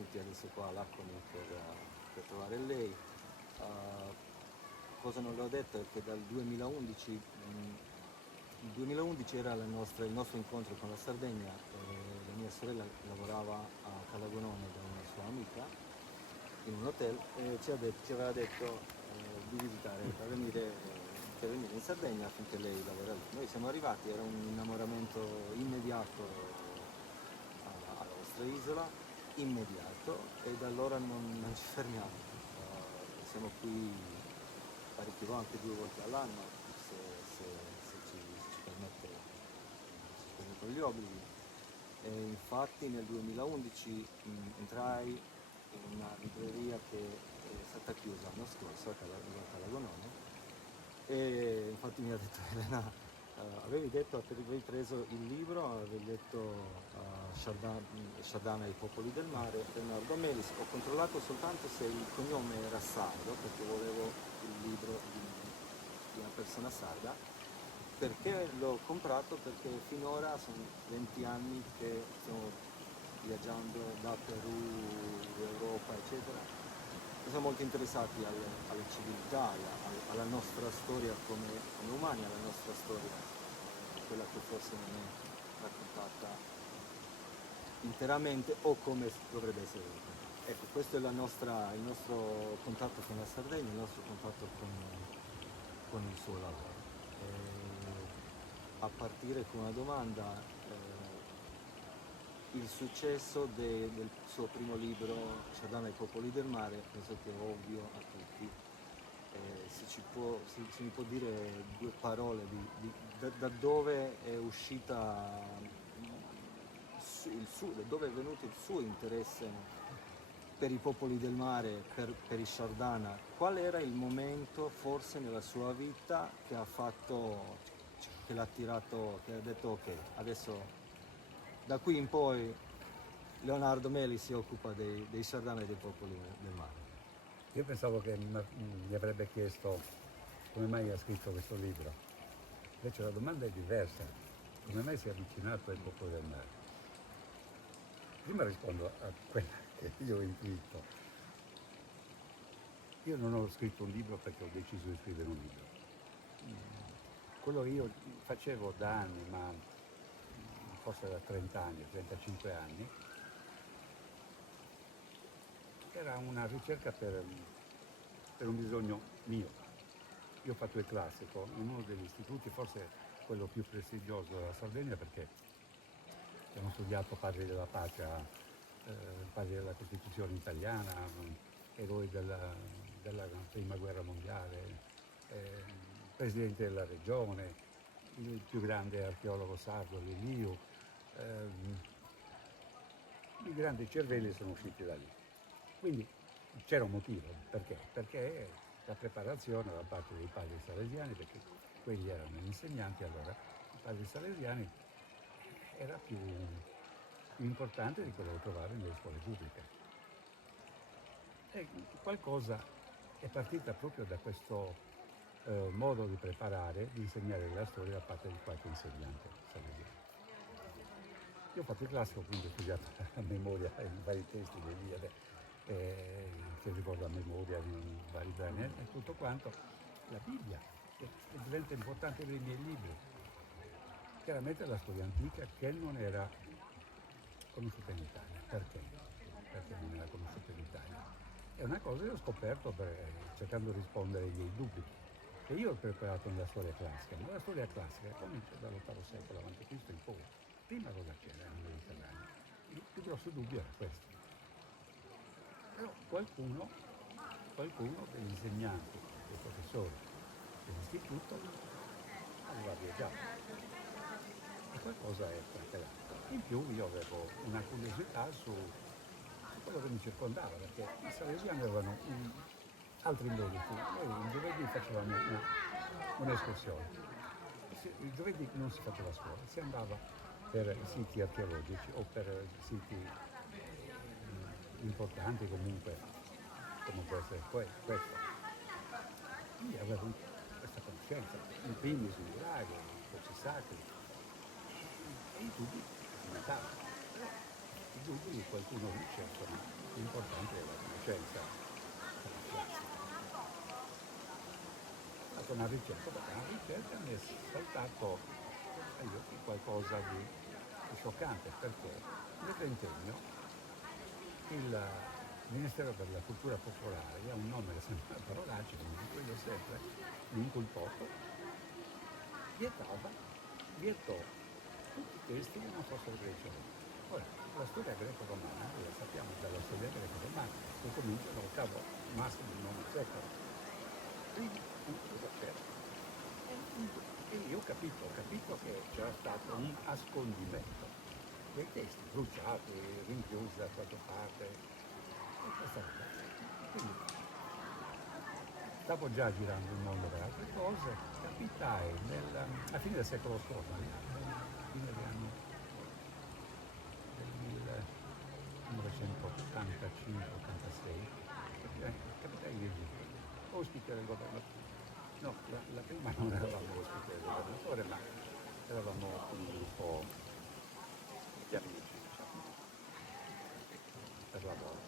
venuti adesso qua a Laconi per trovare lei. Cosa non le ho detto è che dal 2011, il 2011 era il nostro incontro con la Sardegna, la mia sorella lavorava a Calagonone da una sua amica in un hotel e ci aveva detto di visitare, per venire in Sardegna affinché lei lavora lì. Noi siamo arrivati, era un innamoramento immediato alla nostra isola, immediato, e da allora non ci fermiamo. Siamo qui parecchie volte, 2 volte all'anno, se ci permettono gli obblighi. E infatti nel 2011 entrai in una libreria che è stata chiusa l'anno scorso a Calagonone, e infatti mi ha detto Elena, avevi preso il libro, avevi letto Shardana e i popoli del mare, Leonardo Melis. Ho controllato soltanto se il cognome era sardo, perché volevo il libro di una persona sarda. Perché l'ho comprato? Perché finora sono 20 anni che stiamo viaggiando da Perù, Europa, eccetera. Siamo molto interessati alle civiltà, alla nostra storia come umani, alla nostra storia, quella che forse non è raccontata interamente o come dovrebbe essere raccontata. Ecco, questo è il nostro contatto con la Sardegna, il nostro contatto con il suo lavoro. A partire con una domanda, il successo del suo primo libro, Shardana e i popoli del mare, penso che è ovvio a tutti. Se mi può dire 2 parole da dove è uscita da dove è venuto il suo interesse per i popoli del mare, per il Shardana? Qual era il momento forse nella sua vita che che l'ha tirato, che ha detto ok, adesso da qui in poi Leonardo Meli si occupa dei Shardana e dei popoli del mare? Io pensavo che mi avrebbe chiesto come mai ha scritto questo libro. Invece la domanda è diversa. Come mai si è avvicinato ai popoli del mare? Prima rispondo a quella che io ho intuito. Io non ho scritto un libro perché ho deciso di scrivere un libro. Quello che io facevo da anni, ma forse da 30 anni, 35 anni, era una ricerca per un bisogno mio. Io ho fatto il classico in uno degli istituti, forse quello più prestigioso della Sardegna, perché abbiamo studiato padri della patria, padri della Costituzione italiana, eroi della Prima Guerra Mondiale, presidente della regione, il più grande archeologo sardo, Liliu. I grandi cervelli sono usciti da lì. Quindi c'era un motivo, perché? Perché la preparazione da parte dei padri salesiani, perché quelli erano gli insegnanti, allora i padri salesiani era più importante di quello che trovare nelle scuole pubbliche. E qualcosa è partita proprio da questo modo di preparare, di insegnare la storia da parte di qualche insegnante salesiano. Io ho fatto il classico, quindi ho studiato a memoria i vari testi dell'Iliade, che ricordo a memoria di vari brani e tutto quanto. La Bibbia, che diventa importante per i miei libri. Chiaramente la storia antica che non era conosciuta in Italia. Perché? Perché non era conosciuta in Italia. È una cosa che ho scoperto cercando di rispondere ai miei dubbi. Che io ho preparato nella storia classica, ma la storia classica comincia dall'VIII secolo a.C. in poi. Prima cosa c'era nel Mediterraneo? Il più grosso dubbio era questo. Però qualcuno degli insegnanti, dei professori dell'istituto, aveva viaggiato e qualcosa è trattelato. In più io avevo una curiosità su quello che mi circondava, perché i salesiani avevano altri meriti. Noi il giovedì facevamo un'escursione. Il giovedì non si faceva scuola, si andava per siti archeologici o per siti importanti comunque, come può essere questo. Quindi avevo questa conoscenza, in primis i laghi, i pozzi sacri, e i dubbi aumentavano. Però il dubbi qualcuno dice, insomma, l'importante è la conoscenza della piazza. Ho fatto una ricerca, perché una ricerca mi è saltato agli occhi qualcosa di scioccante, perché nel ventennio il Ministero per la Cultura Popolare, che ha un nome che sembra una parolaccia, come dico io sempre, l'inculpoto, vietò tutti i testi che non fossero greci. Ora, la storia greco-romana, noi la sappiamo dalla storia greco-romana, che comincia dall'ottavo massimo del IX secolo. Quindi, cosa c'era? E io ho capito che c'era stato un ascondimento dei testi bruciati, rinchiusi da qualche parte, e questa roba. Quindi stavo già girando il mondo per altre cose, capitai a fine del secolo scorso, fine degli anni del 1985-86, capitai in Egitto, ospite del governatore. No, la prima non eravamo ospite del governatore, ma eravamo un gruppo di amici, diciamo, per lavoro.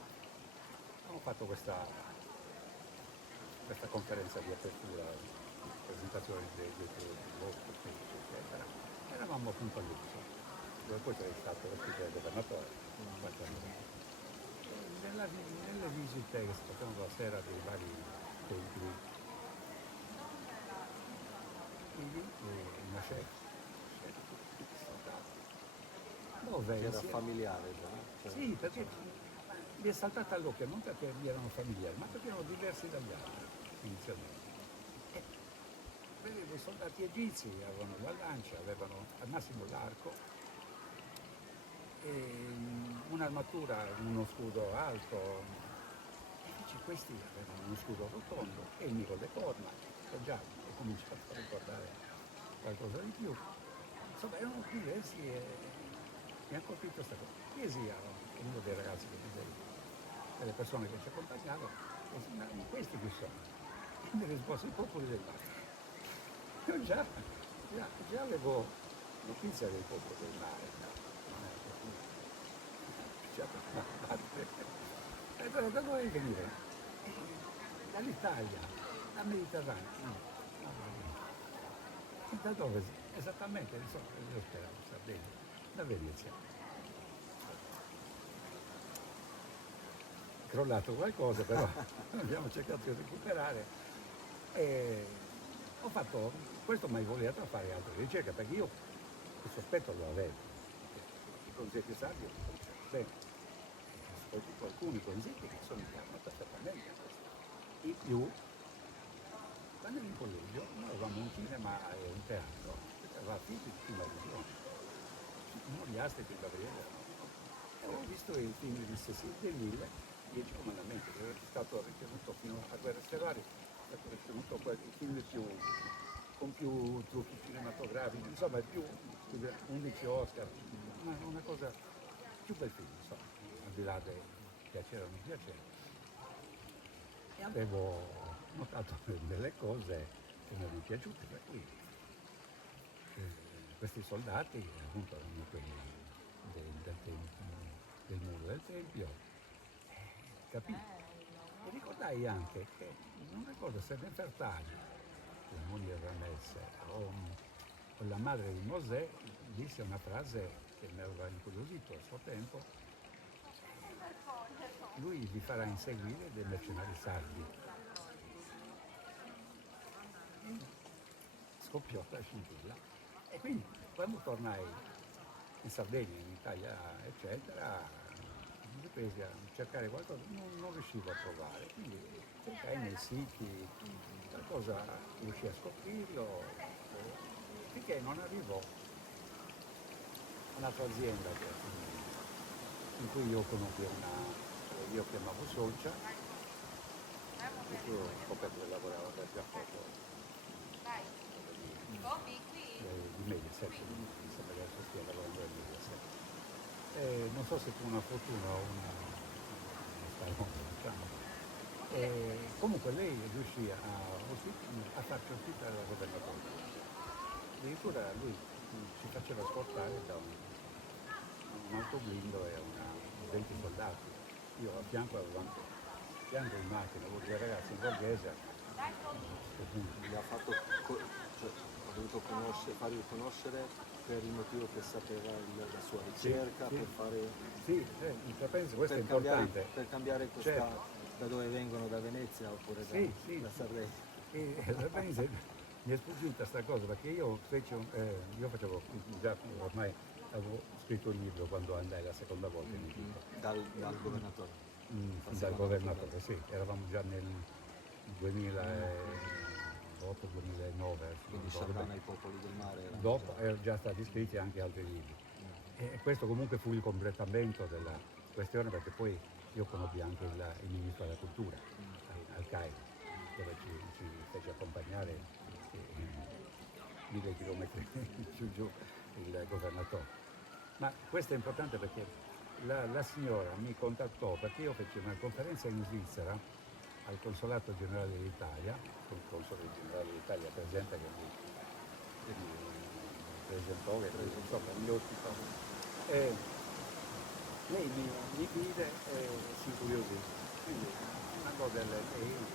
Abbiamo fatto questa conferenza di apertura, presentazione dei vostri testi, eccetera. Eravamo appunto a Luxo, dove poi sei stato ospite del governatore qualche anno fa. Nelle visite che si facevano la sera dei vari templi, una chef saltata, dove Era familiare già. Cioè, sì, perché mi è saltata all'occhio, non perché mi erano familiari, ma perché erano diversi dagli altri inizialmente. E vedevo i soldati egizi, avevano la lancia, avevano al massimo l'arco, e un'armatura, uno scudo alto, e invece questi avevano uno scudo rotondo e il miro le corna, e già ho cominciato a ricordare qualcosa di più. Insomma, erano diversi e mi ha colpito questa cosa. Chiesi a uno dei ragazzi delle persone che ci accompagnavano, ma questi chi sono? E mi rispose i popoli del mare. Io già avevo notizia dei popoli del mare. Già da parte. E però da dove venivano? Dall'Italia, dal Mediterraneo. E da dove? Esattamente, insomma, io speravo Sardegna, da Venezia. Crollato qualcosa, però abbiamo cercato di recuperare. E ho fatto questo, ma volevo fare altre ricerche, perché io il sospetto lo avevo. I concetti sardi li conoscevo bene. Soprattutto alcuni concetti che sono chiamati perfettamente a questo. In più, quando ero in collegio, noi avevamo un cinema e un teatro che aveva film di prima visione. Uno di Asti di Gabriele. E ho visto il film di Cécile Delisle, 10 comandamenti, che è stato ritenuto fino a Guerre Stellari, è stato ritenuto il film con più trucchi cinematografici, insomma più 11 Oscar, una cosa più bel film, insomma, al di là del piacere o non piacere. E avevo notato delle cose che mi erano piaciute, per cui questi soldati appunto erano quelli del muro del Tempio, capì? E ricordai anche che, non ricordo se Nefertari, la moglie di Ramesse, o la madre di Mosè, disse una frase che mi aveva incuriosito al suo tempo: lui vi farà inseguire dei mercenari sardi. E scoppiò la scintilla. E quindi quando tornai in Sardegna, in Italia, eccetera, mi ripresi a cercare qualcosa, non riuscivo a trovare, quindi cercai nei siti qualcosa, riuscii a scoprirlo, finché non arrivò un'altra azienda in cui io conobbi io chiamavo Solcia, e io ho scoperto che lavorava per Giacopo di Mediaset, mi sembra che adesso stia lavorando a Mediaset. Non so se fu una fortuna o una stanotte, diciamo. Comunque lei riuscì a farci ospitare al governatore. Addirittura lui ci faceva ascoltare da un autoblindo e io a fianco avevo anche fianco in macchina, avevo due ragazzi in borghese, Mi ha fatto, cioè, ho dovuto fargli conoscere per il motivo che sapeva la sua ricerca, sì. per fare, Sì, penso questo è importante. per cambiare questa, Certo. da dove vengono, da Venezia oppure da, Sì, sì. da Sardegna. Esattamente, mi è sfuggita sta cosa perché io io facevo già ormai avevo scritto un libro quando andai la seconda volta in Egitto. Dal governatore. La Dal seconda governatore, volta. sì, eravamo già nel 2008-2009, Quindi Sardana e i popoli del mare erano dopo già. erano già stati scritti anche altri libri. E questo comunque fu il completamento della questione perché poi io conobbi anche il ministro della cultura al Cairo, dove ci fece accompagnare 1000 chilometri giù il governatore. Ma questo è importante perché la signora mi contattò perché io feci una conferenza in Svizzera al Consolato Generale d'Italia, il Console Generale d'Italia presente che mi presentò, che insomma mi ospitò. E lei mi vide e si incuriosì. Quindi mandò delle mail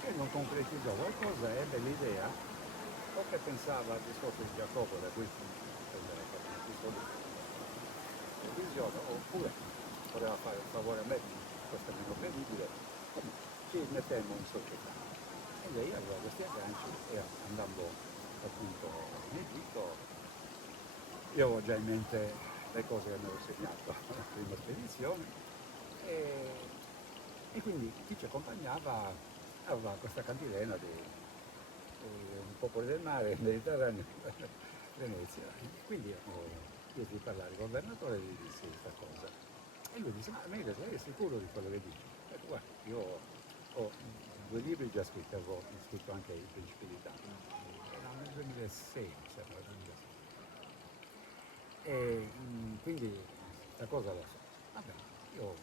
che non concretizzò qualcosa, ebbe l'idea, o che pensava al discorso di Giacobbo, da cui la visione, oppure voleva fare un favore a me, questo è meno credibile, ci mettemmo in società. E lei aveva questi agganci e andando appunto in Egitto, io avevo già in mente le cose che mi avevo segnato alla prima spedizione e, e quindi chi ci accompagnava aveva questa cantilena di un popolo del mare, Mediterraneo, Venezia. Quindi ho chiesto di parlare al governatore e gli dissi questa cosa. E lui disse, ma Meles, lei è sicuro di quello che dice? Ho detto, guarda, io ho 2 libri già scritti, avevo scritto anche Il Principe d'Italia. Era nel 2006, mi sembra, 2006. E quindi questa cosa la so. Va bene, io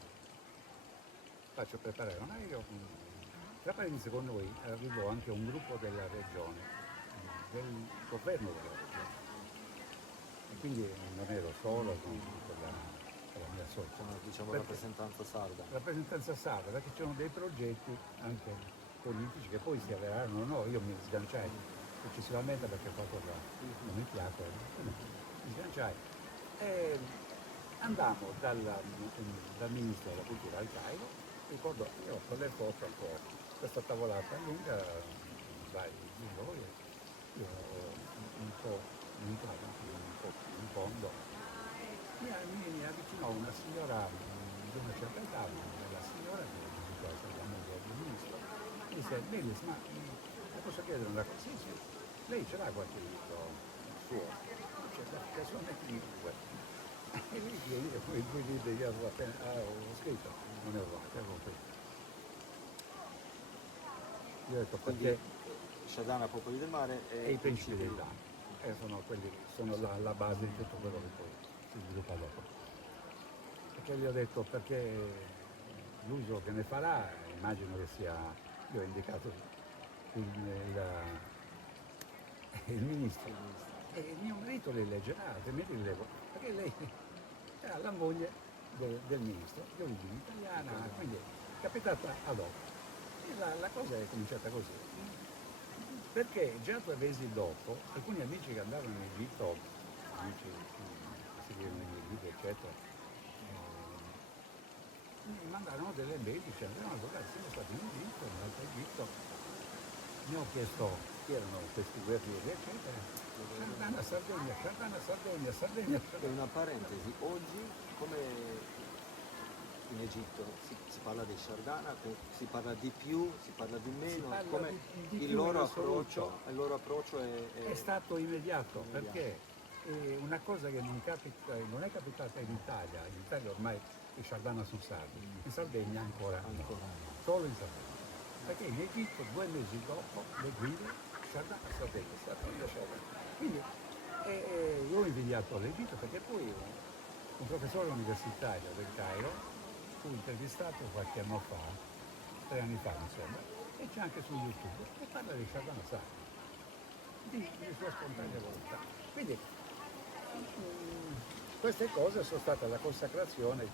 faccio preparare un aereo. Tra parentesi con noi arrivò anche un gruppo della regione, del governo della regione. E quindi non ero solo con la mia socia. Diciamo Perché rappresentanza sarda. rappresentanza sarda, perché c'erano dei progetti anche politici che poi si avverarono o no, io mi sganciai successivamente perché qualcosa non mi piacque, mi sganciai. E andammo dal ministro della cultura al Cairo, ricordo io con le foto un po', questa tavolata lunga, vai di noi, io un po' entrato un po' più in fondo, mi avvicinò una signora di una certa età, la signora che era la moglie del ministro, mi disse, Melis, ma le posso chiedere una cosa? Sì, sì, lei ce l'ha qualche libro suo? C'è perché sono i due. E lì viene come 2 libri che avevo appena scritto, non ne avevo altri, avevo questo. Io ho detto Quindi perché Sardana, popoli del mare e e i principi dell'Italia. Sono quelli sono la base di tutto quello che poi si sviluppa dopo. Perché gli ho detto perché l'uso che ne farà, immagino che sia, io ho indicato il ministro, e il mio marito le leggerà, altrimenti le leggo, perché lei era la moglie del ministro, di origine italiana, quindi è capitata ad hoc. E la cosa è cominciata così. Perché già 2 mesi dopo, alcuni amici che andavano in Egitto, amici che seguivano i miei libri, eccetera, mi mandarono delle mail dicendo, no, guarda, siamo stati in Egitto, in altro Egitto, mi ho chiesto chi erano questi guerrieri, eccetera. Sardana, Sardegna, Sardana, Sardegna, Sardegna, Per Sardegna. una parentesi, oggi come in Egitto si parla di Sardana, si parla di più, si parla di meno, parla come di il più loro in assoluto. approccio, il loro approccio È stato immediato, immediato. perché è una cosa che non è capitata in Italia ormai i Sardana sono sardi, in Sardegna ancora no, solo in Sardegna. Perché in Egitto 2 mesi dopo le guide Sardana, Sardegna, Sardegna, Sardegna. Quindi io ho invidiato l'Egitto perché poi un professore universitario del Cairo fu intervistato qualche anno fa, 3 anni fa insomma, e c'è anche su YouTube, e parla di Sardana Sardi di sua spontanea volontà. Quindi queste cose sono state la consacrazione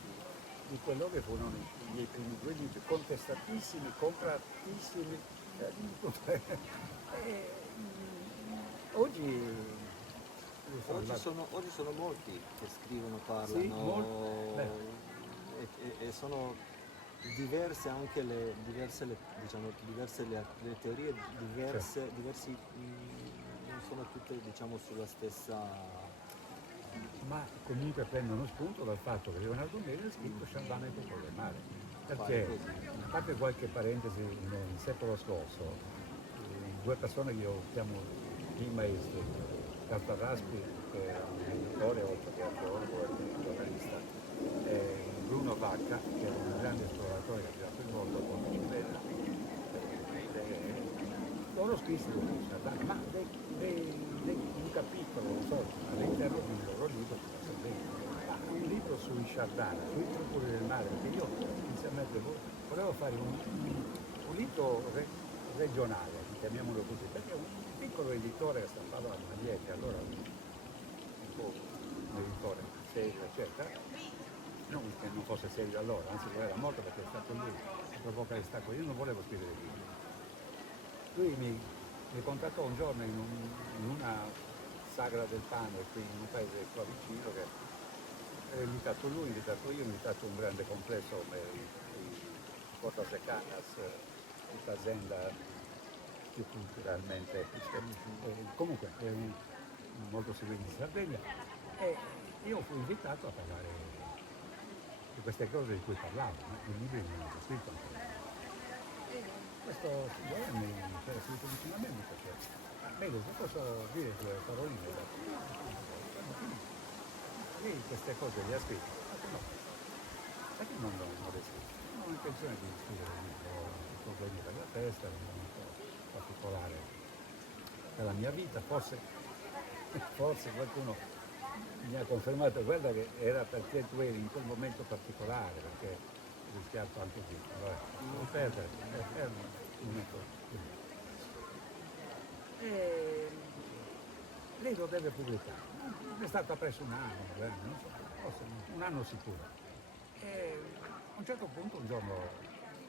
di quello che furono i miei primi due libri, contestatissimi, compratissimi. E, oggi sono Oggi sono molti che scrivono, sì, parlano e sono diverse anche diciamo, diverse le teorie, diversi, non sono tutte diciamo sulla stessa. ma comunque prendono spunto dal fatto che Leonardo Neri ha scritto Sciardana e il popolo del mare. Perché, a parte qualche parentesi nel secolo scorso, due persone che io chiamo i maestri, Cartarraspi, che è un editore oltre che archeologo e giornalista, e Bruno Vacca, che è un grande esploratore che ha girato il mondo con Civella, loro scrissero di Sciardana, ma un capitolo, non so, all'interno di un loro libro sulla Sardegna, ma un libro sui Sciardana, sui popoli del mare, perché io inizialmente volevo fare un libro regionale, chiamiamolo così, perché un piccolo editore che stampava a magliette, allora un po' un editore serio, eccetera, non che non fosse serio allora, anzi lo era molto perché è stato lui che provoca il stacco, io non volevo scrivere libri. Lui mi contattò un giorno in una sagra del pane qui in un paese qua vicino che era invitato lui, invitato io, invitato un grande complesso come il Porta Secanas, tutta azienda più culturalmente, comunque è molto seguito in Sardegna e io fui invitato a parlare di queste cose di cui parlavo, ma i libri non ho scritto ancora. Questo signore mi c'era seduto vicino a me e mi faceva, ma vedi, se posso dire due paroline? Lei queste cose le ha scritte? No, perché non le scrive? Non ho intenzione di scrivere un libro, ho problemi per la testa, un momento particolare della mia vita, forse qualcuno mi ha confermato, guarda che era perché tu eri in quel momento particolare, perché ho rischiato anche di non perdere, è un momento così. E lei lo deve pubblicare. È stata presso un anno, non so, forse un anno sicuro. E a un certo punto, un giorno,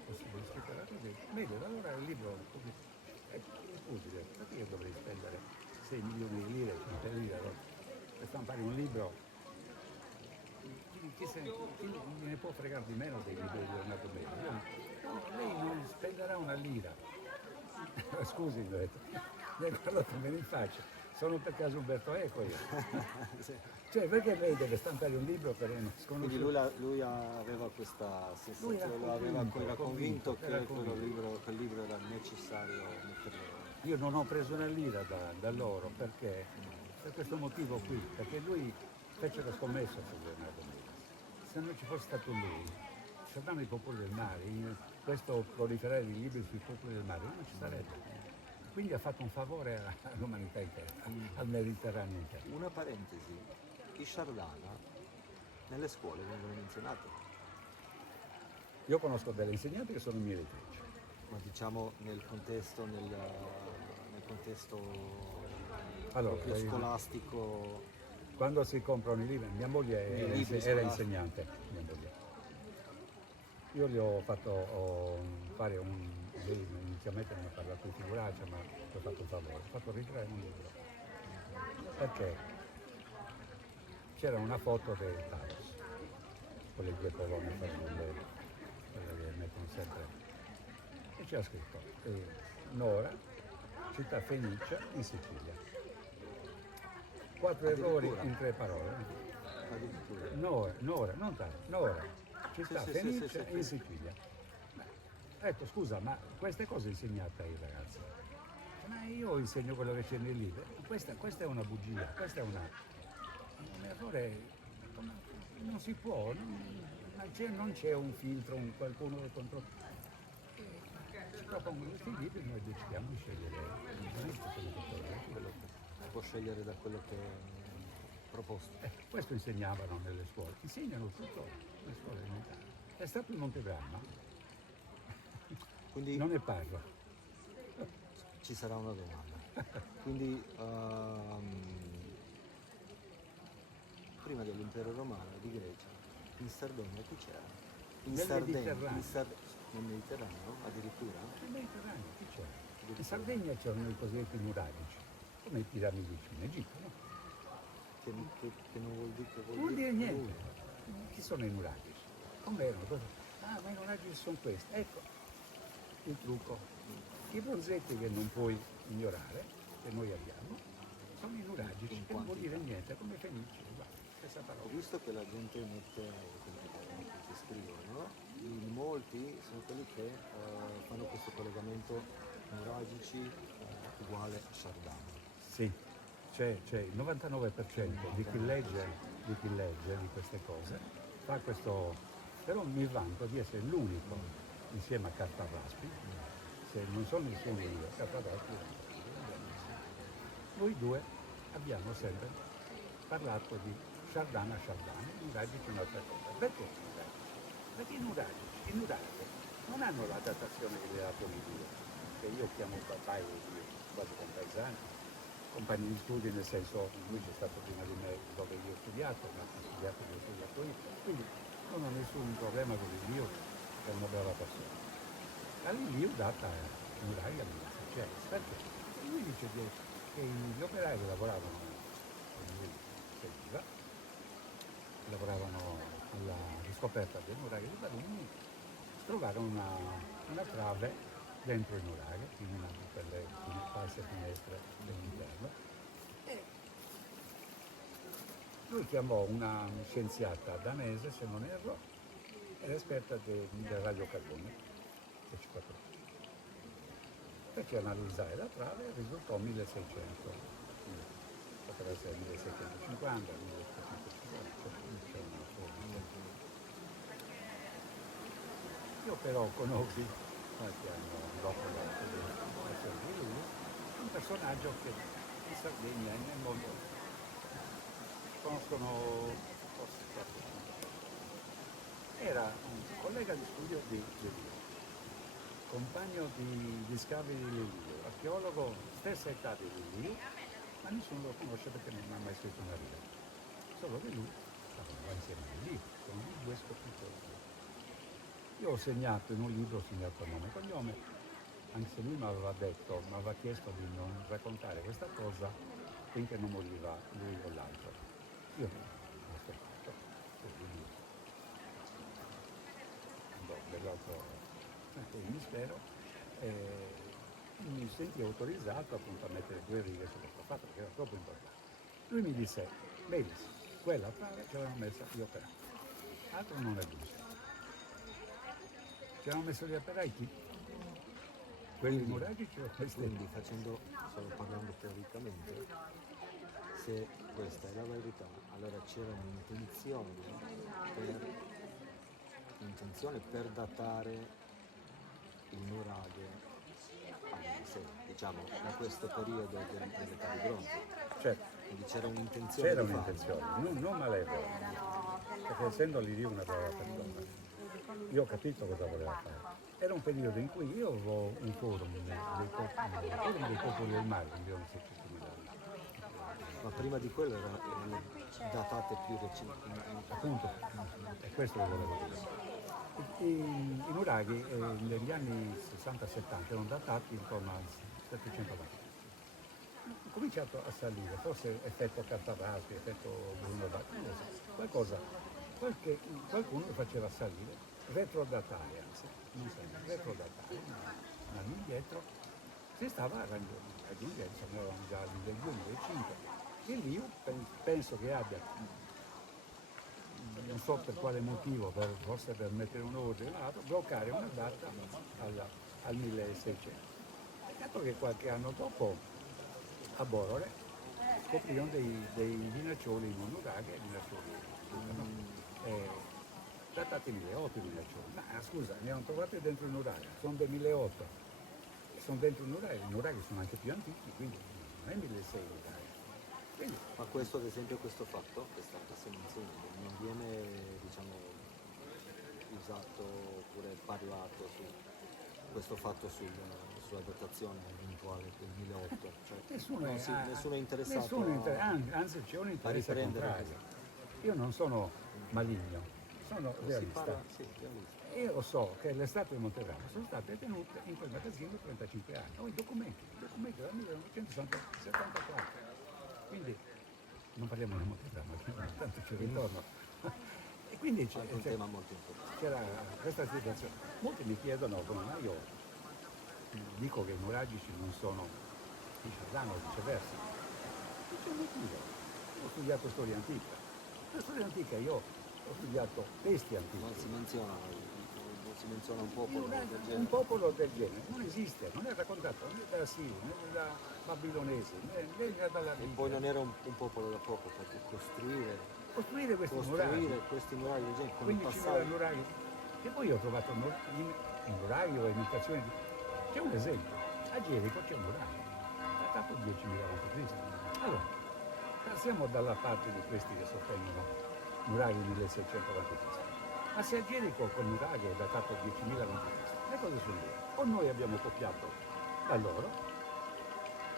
questo scrittore così, meglio, allora il libro così, è utile, perché io dovrei spendere 6 milioni di lire, 5 lire per stampare un libro? Chi ne può fregare di meno dei libri di Leonardo Neri? Lei non spenderà una lira. Scusi, mi ho detto, mi ha guardato bene in faccia, sono per caso Umberto Eco io. Cioè, perché lei deve stampare un libro per uno Quindi sconosciuto? lui aveva questa sensazione, era convinto che quel libro era necessario metterlo. Io non ho preso una lira da loro perché, per questo motivo qui, perché lui fece la scommessa su Leonardo Neri. Se non ci fosse stato lui, Sciardana i popoli del mare, questo proliferare di libri sui popoli del mare, non ci sarebbe. Quindi ha fatto un favore all'umanità intera, al Mediterraneo intero. Una parentesi, i Sciardana nelle scuole vengono menzionati, Io conosco delle insegnanti che sono mie lettrici. ma diciamo nel contesto Allora, proprio scolastico. quando si comprano i libri, mia moglie I era, libri era scolastici. insegnante, mia moglie. Io gli ho fatto fare lei inizialmente mi ha parlato di figuraccia, ma gli ho fatto un favore, ho fatto ritirare un libro. Perché c'era una foto del Talos, con le due colonne fagiole, quelle che mettono sempre, e c'era scritto Nora, città fenicia in Sicilia. 4 errori in 3 parole. Addirittura. Nora, non Talos, Nora, città Sì, fenicia in sì. Sicilia. Ecco, scusa, ma queste cose insegnate ai ragazzi? Ma io insegno quello che c'è nel libro. Questa è una bugia, questo è un errore. Non si può, non c'è un filtro, qualcuno che controlla. Ci propongono questi libri e noi decidiamo di scegliere il giornalista Quello si può scegliere da quello che è proposto. questo insegnavano nelle scuole, insegnano tutto nelle scuole elementari. È stato il Montegramma, Quindi non ne parla. ci sarà una domanda. Quindi prima dell'impero romano di Grecia, in Sardegna chi c'era? In nel Sardegna, Mediterraneo. nel Mediterraneo addirittura? Nel Mediterraneo, che c'è? In Sardegna c'erano i cosiddetti nuragici, come i piramidi in Egitto, no? Che non vuol dire che Non vuol dire nulla. niente. Chi sono i nuragici? Come erano? Ah, ma i nuragici sono questi. Ecco il trucco. I bronzetti che non puoi ignorare, che noi abbiamo, sono i nuragici, In che non vuol dire quantità. niente, come i fenici, stessa Ho parola. visto che la gente mette, che scrivono, molti sono quelli che fanno questo collegamento nuragici uguale a Chardin. Sì, c'è il 99% di chi legge di queste cose, fa questo, però mi vanto di essere l'unico, insieme a Cartarraspi, se non sono il solo io, Cartarraspi è un noi due abbiamo sempre parlato di Chardin a Chardin, i nuragici è un'altra cosa. Perché i nuragici? Perché i nuraghi non hanno la datazione che le ha dato Dio, che io chiamo papà e quasi compaesani, compagni di studio, nel senso lui c'è stato prima di me dove io ho studiato, ma ha studiato dove ho studiato io, quindi non ho nessun problema con il Dio, è una brava persona. All'Ilio data nuraghi al 1600, perché? E lui dice che gli operai che lavoravano, come lui sentiva, lavoravano alla riscoperta del nuraghe di Barugni, trovarono una trave dentro il nuraghe, in una di quelle false finestre dell'interno. E lui chiamò una scienziata danese, se non erro, era esperta del radiocarbone, fece 4 anni. Fece analizzare la trave e risultò 1600. Poteva essere 1750, 1750, c'è una forma. Io però conobbi, qualche anno dopo la pubblicazione di lui, un personaggio che in Sardegna e nel mondo conoscono forse 400 persone. Era un collega di studio di Gelio, compagno di scavi di Lelio, archeologo stessa età di Lelio, ma nessuno lo conosce perché non ha mai scritto una riga. Solo che lui lavorava insieme a Lelio, sono i due scopritori. Io ho segnato in un libro, ho segnato nome e cognome, anche se lui mi aveva detto, mi aveva chiesto di non raccontare questa cosa finché non moriva lui o l'altro. Io ho aspettato, e quindi andò dell'altro il mistero, mi sentì autorizzato appunto a mettere 2 righe su questo fatto perché era troppo importante. Lui mi disse, Melis, quella trave ce l'hanno messa gli operai, altro non è giusto. Ci hanno messo gli operai chi? Quelli nuragici o questi? Quindi solo parlando teoricamente, se questa è la verità, allora c'era un'intenzione per datare il nuraghe diciamo in questo periodo dell'età di bronzo. Certo, Quindi c'era un'intenzione c'era di farlo. un'intenzione, non malevola, perché essendo lì una brava persona, io ho capito cosa voleva fare. Era un periodo in cui io avevo un forum dei popoli del mare, 1.700.000 anni. Ma prima di quello erano datate più recenti. Appunto, è questo che volevo dire. I nuraghi negli anni 60-70 erano datati intorno al 700 avanti. Ho cominciato a salire, forse effetto Cartarraspi, effetto Bruno D'Arco, non lo so, qualcuno lo faceva salire, retrodatare, anzi, non sempre, retrodatare, un anno indietro, si stava raggiungendo, insomma, eravamo già nel 2005, e lì io penso che abbia, non so per quale motivo, forse per mettere un ordine o un altro, bloccare una data al 1600. Peccato che qualche anno dopo a Borore scoprirono dei vinaccioli in un nuraghe, datati 1008 i vinaccioli. Ma scusa, ne hanno trovati dentro il nuraghe, sono del 1008, sono dentro il nuraghe, i nuraghi sono anche più antichi, quindi non è 1600. Quindi, Ma questo ad esempio questo fatto, questa menzione non viene diciamo usato oppure parlato su questo fatto sulla datazione eventuale del 1008, cioè nessuno è interessato anzi c'è un a interesse riprendere contrario. Io non sono maligno, sono Si realista. parla, sì, realista. E io so che le statue di Monteverdi sono state tenute in quel magazzino 35 anni. Ho i documenti dal 1974. Quindi non parliamo di Monteverdi, ma tanto ci ritorno. E quindi Anche un tema molto importante. c'era questa situazione. Molti mi chiedono come mai io dico che i nuragici non sono di Giordano o viceversa. Non c'è un motivo. Io ho studiato storia antica. Per storia antica io ho studiato testi antichi. Non si menziona un popolo del Un genere. popolo del genere non esiste, non è raccontato né da Assiri, né da babilonesi, né dalla E Bibbia. poi non era un popolo da poco, perché Costruire questi nuraghi, questi nuraghi del genere, con il 15.000 passato. nuraghi, che poi ho trovato nuraghi o imitazioni. C'è un esempio, a Gerico c'è un nurago, datato 10.000 a.C. Allora, passiamo dalla parte di questi che sostengono nuraghi 1600 a.C. Ma se a Gerico quel nurago è datato 10.000 a.C., le cose sono due. O noi abbiamo copiato da loro,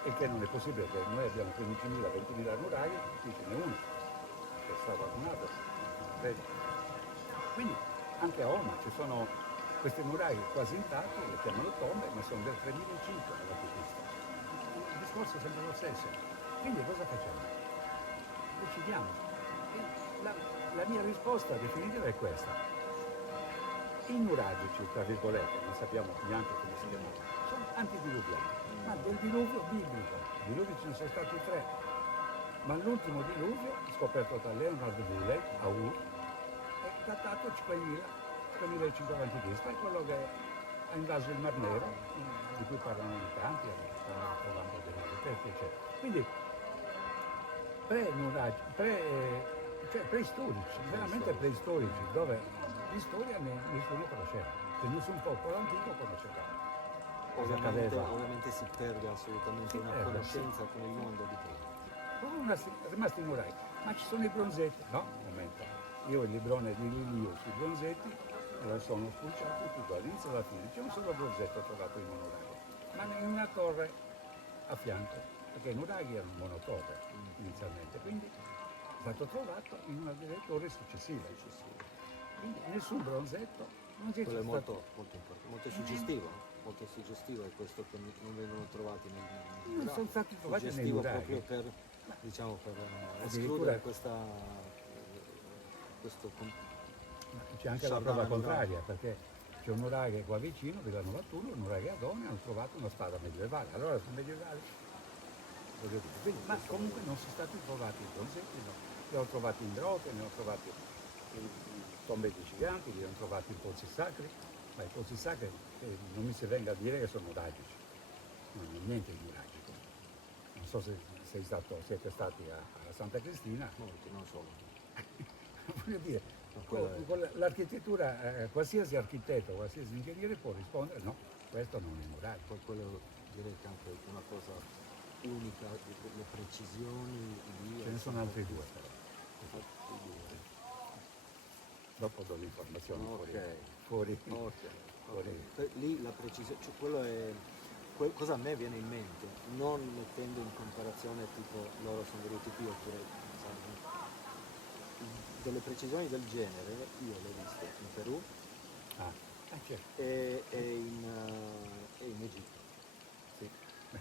e che non è possibile perché noi abbiamo 15.000, 20.000 nuraghi, qui ce n'è uno, che è stato vacunato. Quindi anche a Oma ci sono questi nuraghi quasi intatti, le chiamano tombe, ma sono del 3500 a.C. Il discorso è sempre lo stesso. Quindi cosa facciamo? Decidiamo. La mia risposta definitiva è questa. I nuragici, tra virgolette, non sappiamo neanche come si chiamano, sono antidiluviani, ma del diluvio biblico. I diluvi ce ne sono stati 3, ma l'ultimo diluvio, scoperto da Leonard Woolley a Ur, è datato 5.500 a.C., è quello che ha invaso il Mar Nero, di cui parlano i tanti, stanno trovando delle ripeti, eccetera. Quindi preistorici, veramente preistorici, dove di storia nessuno conosceva, che nessun popolo antico conosceva. Ovviamente si perde assolutamente Si una perde, conoscenza con il mondo di prima. Sono rimasti in nuraghi, ma ci sono i bronzetti. No, un momento. Io il librone di Lillio sui bronzetti me lo sono spulciato tutto dall'inizio alla fine. C'è un solo bronzetto trovato in nurago, ma in una torre a fianco, perché i nuraghi erano monotorre inizialmente, quindi è stato trovato in una delle torri successive. Quindi nessun bronzetto, non c'è Quello è stato. molto suggestivo, molto suggestivo è questo che non vengono trovati nel Non sono stati trovati nei suggestivo nuraghi. proprio per, diciamo, per Addirittura- escludere questo Ma c'è anche la prova contraria, perché c'è un nuraghe qua vicino, Villano Vattuno, un nuraghe a Done, hanno trovato una spada medievale. Allora sono medievali. Voglio dire. Quindi, ma comunque non sono stati trovati i bronzetti, no. Li ho trovati in grotte, ne ho trovati in tombe di giganti, li ho trovati in pozzi sacri, ma i pozzi sacri non mi si venga a dire che sono nuragici. Non è niente di nuragico. Non so se siete stati a Santa Cristina. molti, non solo. Voglio dire, quello è- con l'architettura, qualsiasi architetto, qualsiasi ingegnere può rispondere no, questo non è nuragico. Poi quello direi che è anche una cosa unica, le precisioni lì. Ce ne sono altri due però. Altri due. Dopo do l'informazione Ok. fuori. Ok. Lì la precisione, cioè quello è cosa a me viene in mente, non mettendo in comparazione tipo loro sono venuti qui oppure sai, delle precisioni del genere io le ho viste in Perù Certo. e in Egitto.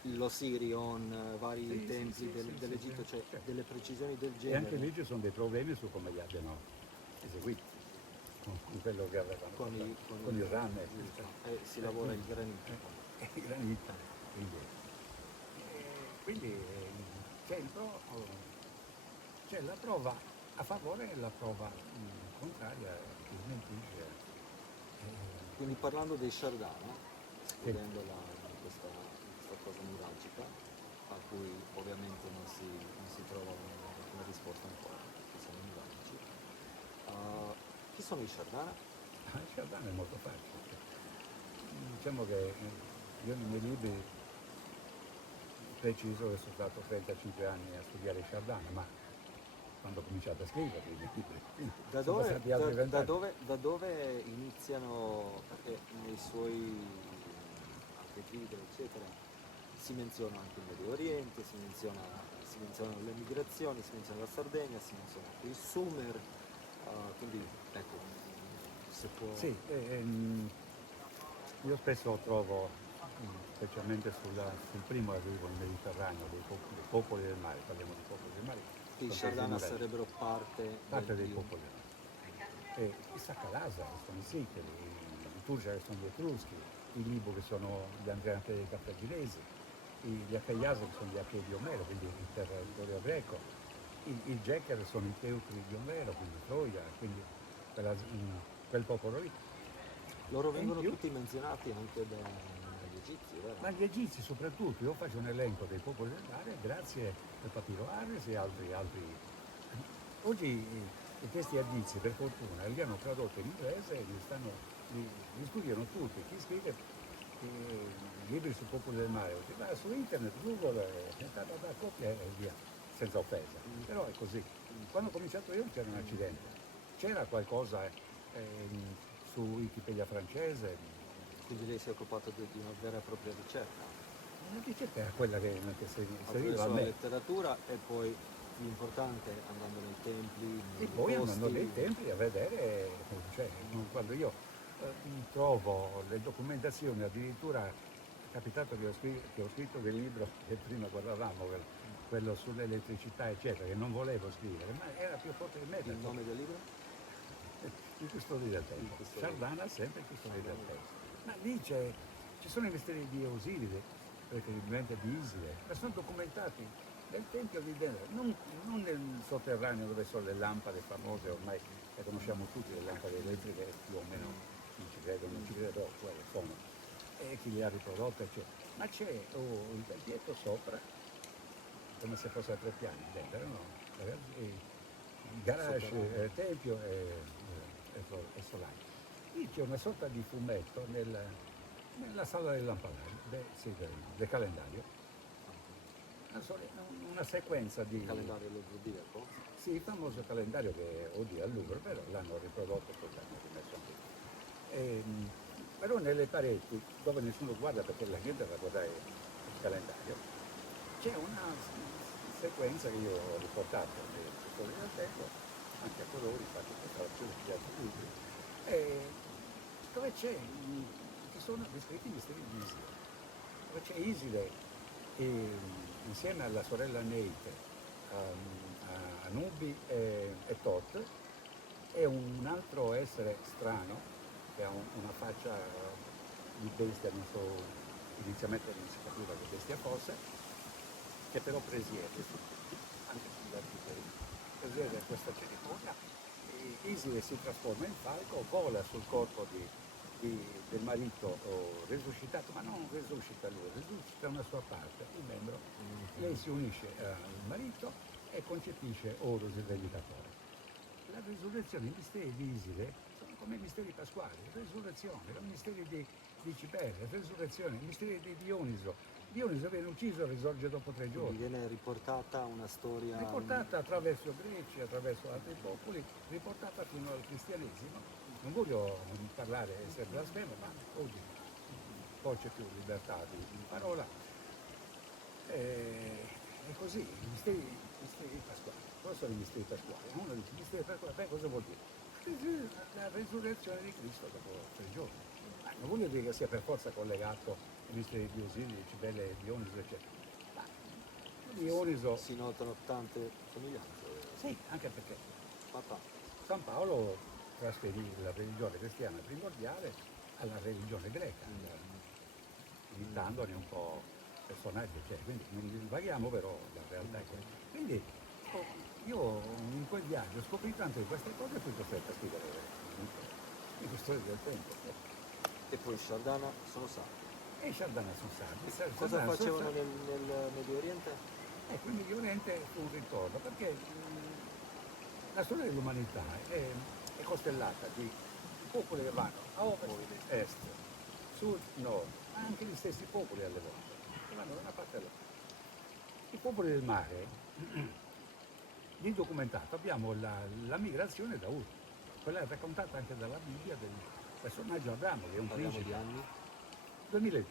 L'Osirion, vari Sì, templi dell'Egitto, sì, cioè certo. delle precisioni del E genere. anche lì ci sono dei problemi su come li abbiano eseguiti, con quello che avevano con con il rame. si lavora il granito. Il granito. Quindi c'è c'è la prova a favore e la prova contraria che smentisce. Quindi parlando dei Shardana, escludendo questa cosa nuragica, a cui ovviamente non si trova una risposta ancora, che sono nuragici. Chi sono i Shardana? Il Chardin è molto facile. Diciamo che io nei miei libri preciso che sono stato 35 anni a studiare il Chardin, ma quando ho cominciato a scrivere i miei libri, Da sono passati altri 20 anni. da dove iniziano, perché nei suoi anche libri, eccetera, si menziona anche il Medio Oriente, si menzionano le migrazioni, si menziona la Sardegna, si menziona il Sumer, quindi ecco, se può... Sì, io spesso trovo, specialmente sul primo arrivo in Mediterraneo, dei popoli del mare, parliamo di popoli del mare, che i sono questi Shardana modelli, sarebbero parte dei di popoli del mare. E i Sacalasa, che sono i Sicili, i Turcia, che sono gli Etruschi, i Libo, che sono gli Andreati dei Cartaginesi, gli Achaiasi, che sono gli Achei di Omero, quindi il territorio greco, i Gecker sono i Teutri di Omero, quindi Troia, quindi quel popolo lì. Loro E in vengono più, tutti menzionati anche dagli egizi, vero? ma gli egizi soprattutto, io faccio un elenco dei popoli del mare grazie al papiro Ares e altri. Oggi i testi egizi, per fortuna, li hanno tradotti in inglese e li studiano tutti. Chi scrive libri sui popoli del mare, oggi va su internet, Google, copia e via, senza offesa. Però è così. Quando ho cominciato io c'era un accidente, c'era qualcosa su Wikipedia francese, Quindi lei si è occupato di una vera e propria ricerca la ricerca era quella che serviva a attraverso la me. letteratura e poi l'importante andando nei templi, E nei poi andando nei posti. templi a vedere, cioè, quando io trovo le documentazioni, addirittura è capitato che ho scritto del libro che prima guardavamo, quello sull'elettricità eccetera, che non volevo scrivere, ma era più forte di me. Il nome del libro? I custodi del tempo. Il custode. Shardana sempre i custodi del tempo. Ma lì ci sono i misteri di Osiride, preferibilmente di Iside, ma sono documentati nel tempio di Denver, non nel sotterraneo dove sono le lampade famose, ormai le conosciamo tutti, le lampade elettriche più o meno, chi ci crede o non ci crede, però quelle sono, e chi le ha riprodotte, eccetera. Ma c'è il tempietto sopra, come se fosse a 3 piani, Denver, no? Garage, tempio e solai. Lì c'è una sorta di fumetto nella sala del lampadario, del calendario. Una sequenza di... Il calendario dello zodiaco? Sì, il famoso calendario che oggi è al Louvre, però l'hanno riprodotto e poi l'hanno rimesso anche. Però nelle pareti, dove nessuno guarda perché la gente va a guardare il calendario, c'è una sequenza che io ho riportato nel Custode del Tempo, anche a colori, infatti questa traduzione di altri libri, dove ci sono descritti i misteri di Iside, dove c'è Iside insieme alla sorella Neite, a Nubi e Tot, e un altro essere strano che ha una faccia di bestia, non so, inizialmente non si capiva che bestia fosse, che però presiede anche sugli articoli, presiede questa cerimonia. Iside si trasforma in falco, vola sul corpo del marito resuscitato, ma non resuscita lui, resuscita una sua parte, un membro. Lei si unisce al marito e concepisce Orus, il vendicatore. La risurrezione, i misteri di Iside sono come i misteri pasquali, resurrezione, i misteri di Cibele, resurrezione, i misteri di Dioniso. Dioniso viene ucciso e risorge dopo 3 giorni. Quindi viene riportata una storia... Riportata attraverso greci, attraverso altri popoli, riportata fino al cristianesimo. Non voglio parlare, essere blasfemo, ma oggi poi c'è più libertà di parola. È così, i misteri pasquali. Cosa sono i misteri pasquali? Uno dice, i misteri pasquali, beh, cosa vuol dire? La resurrezione di Cristo dopo 3 giorni. Ma non voglio dire che sia per forza collegato ai misteri di Osirio, di Cibele e Dioniso, eccetera. Ma Dioniso, Si notano tante somiglianze. sì, anche perché Papà. San Paolo trasferì la religione cristiana primordiale alla religione greca, imitandone un po' personaggi, eccetera. Quindi non divaghiamo, però la realtà è quella. Quindi io in quel viaggio scoprì tante di queste cose e fui costretto a scrivere i custodi del tempo. E poi Shardana sono sardi. E i Shardana sono sardi. Cosa Shardana sono facevano sardi. nel Medio Oriente? Ecco, il Medio Oriente fu un ritorno, perché la storia dell'umanità è costellata di popoli che vanno a ovest, est, sud, nord, ma anche gli stessi popoli alle volte, che vanno da una parte all'altra. I popoli del mare, lì documentato, abbiamo la migrazione da Ur, quella è raccontata anche dalla Bibbia del personaggio Abramo, che è un Parliamo di principe. anni? 2002,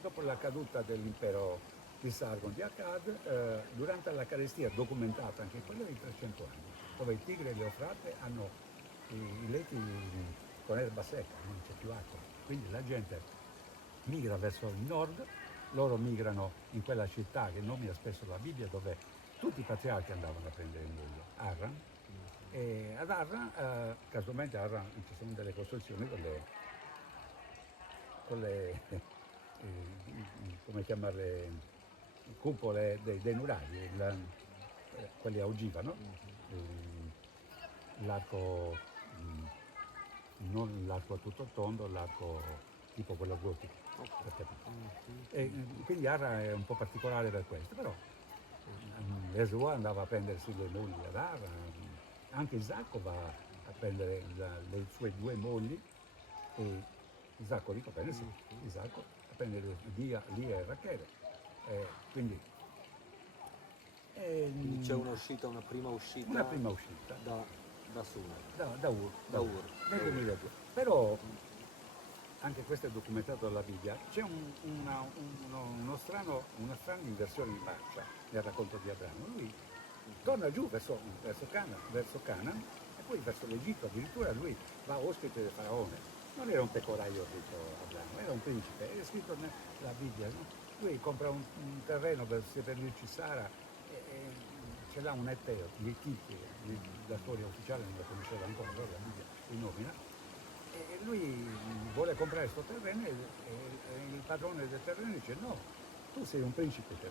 dopo la caduta dell'impero di Sargon di Akkad, durante la carestia documentata anche quella di 300 anni, dove il Tigre e l'Eufrate hanno i leti con erba secca, non c'è più acqua. Quindi la gente migra verso il nord, loro migrano in quella città che nomina spesso la Bibbia, dove tutti i patriarchi andavano a prendere in moglie, Arran. E ad Arran, casualmente a Arran ci sono delle costruzioni con le come chiamarle, cupole dei nuraghi, quelli a ogiva, no? L'arco, non l'arco a tutto tondo, l'arco tipo quello gotico, per capire. E quindi Arra è un po' particolare per questo, però Esua andava a prendersi le mogli ad Arra, anche Isacco va a prendere le sue due mogli, e Isacco dico bene sì, Isacco a prendere Lia e Rachele. Quindi Quindi c'è una prima uscita una prima uscita da Sumer, da Ur, da Ur. nel 2002. Però anche questo è documentato dalla Bibbia, c'è una strana inversione in marcia nel racconto di Abramo. Lui torna giù verso Canaan e poi verso l'Egitto, addirittura lui va ospite del faraone. Non era un pecoraio ricco Abramo, era un principe, è scritto nella Bibbia, no? Lui compra un terreno per seppellirci Sara e ce l'ha un Etteo, gli Ettiti, la storia ufficiale non la conosceva ancora, però la Bibbia li nomina. E lui vuole comprare questo terreno e il padrone del terreno dice no, tu sei un principe per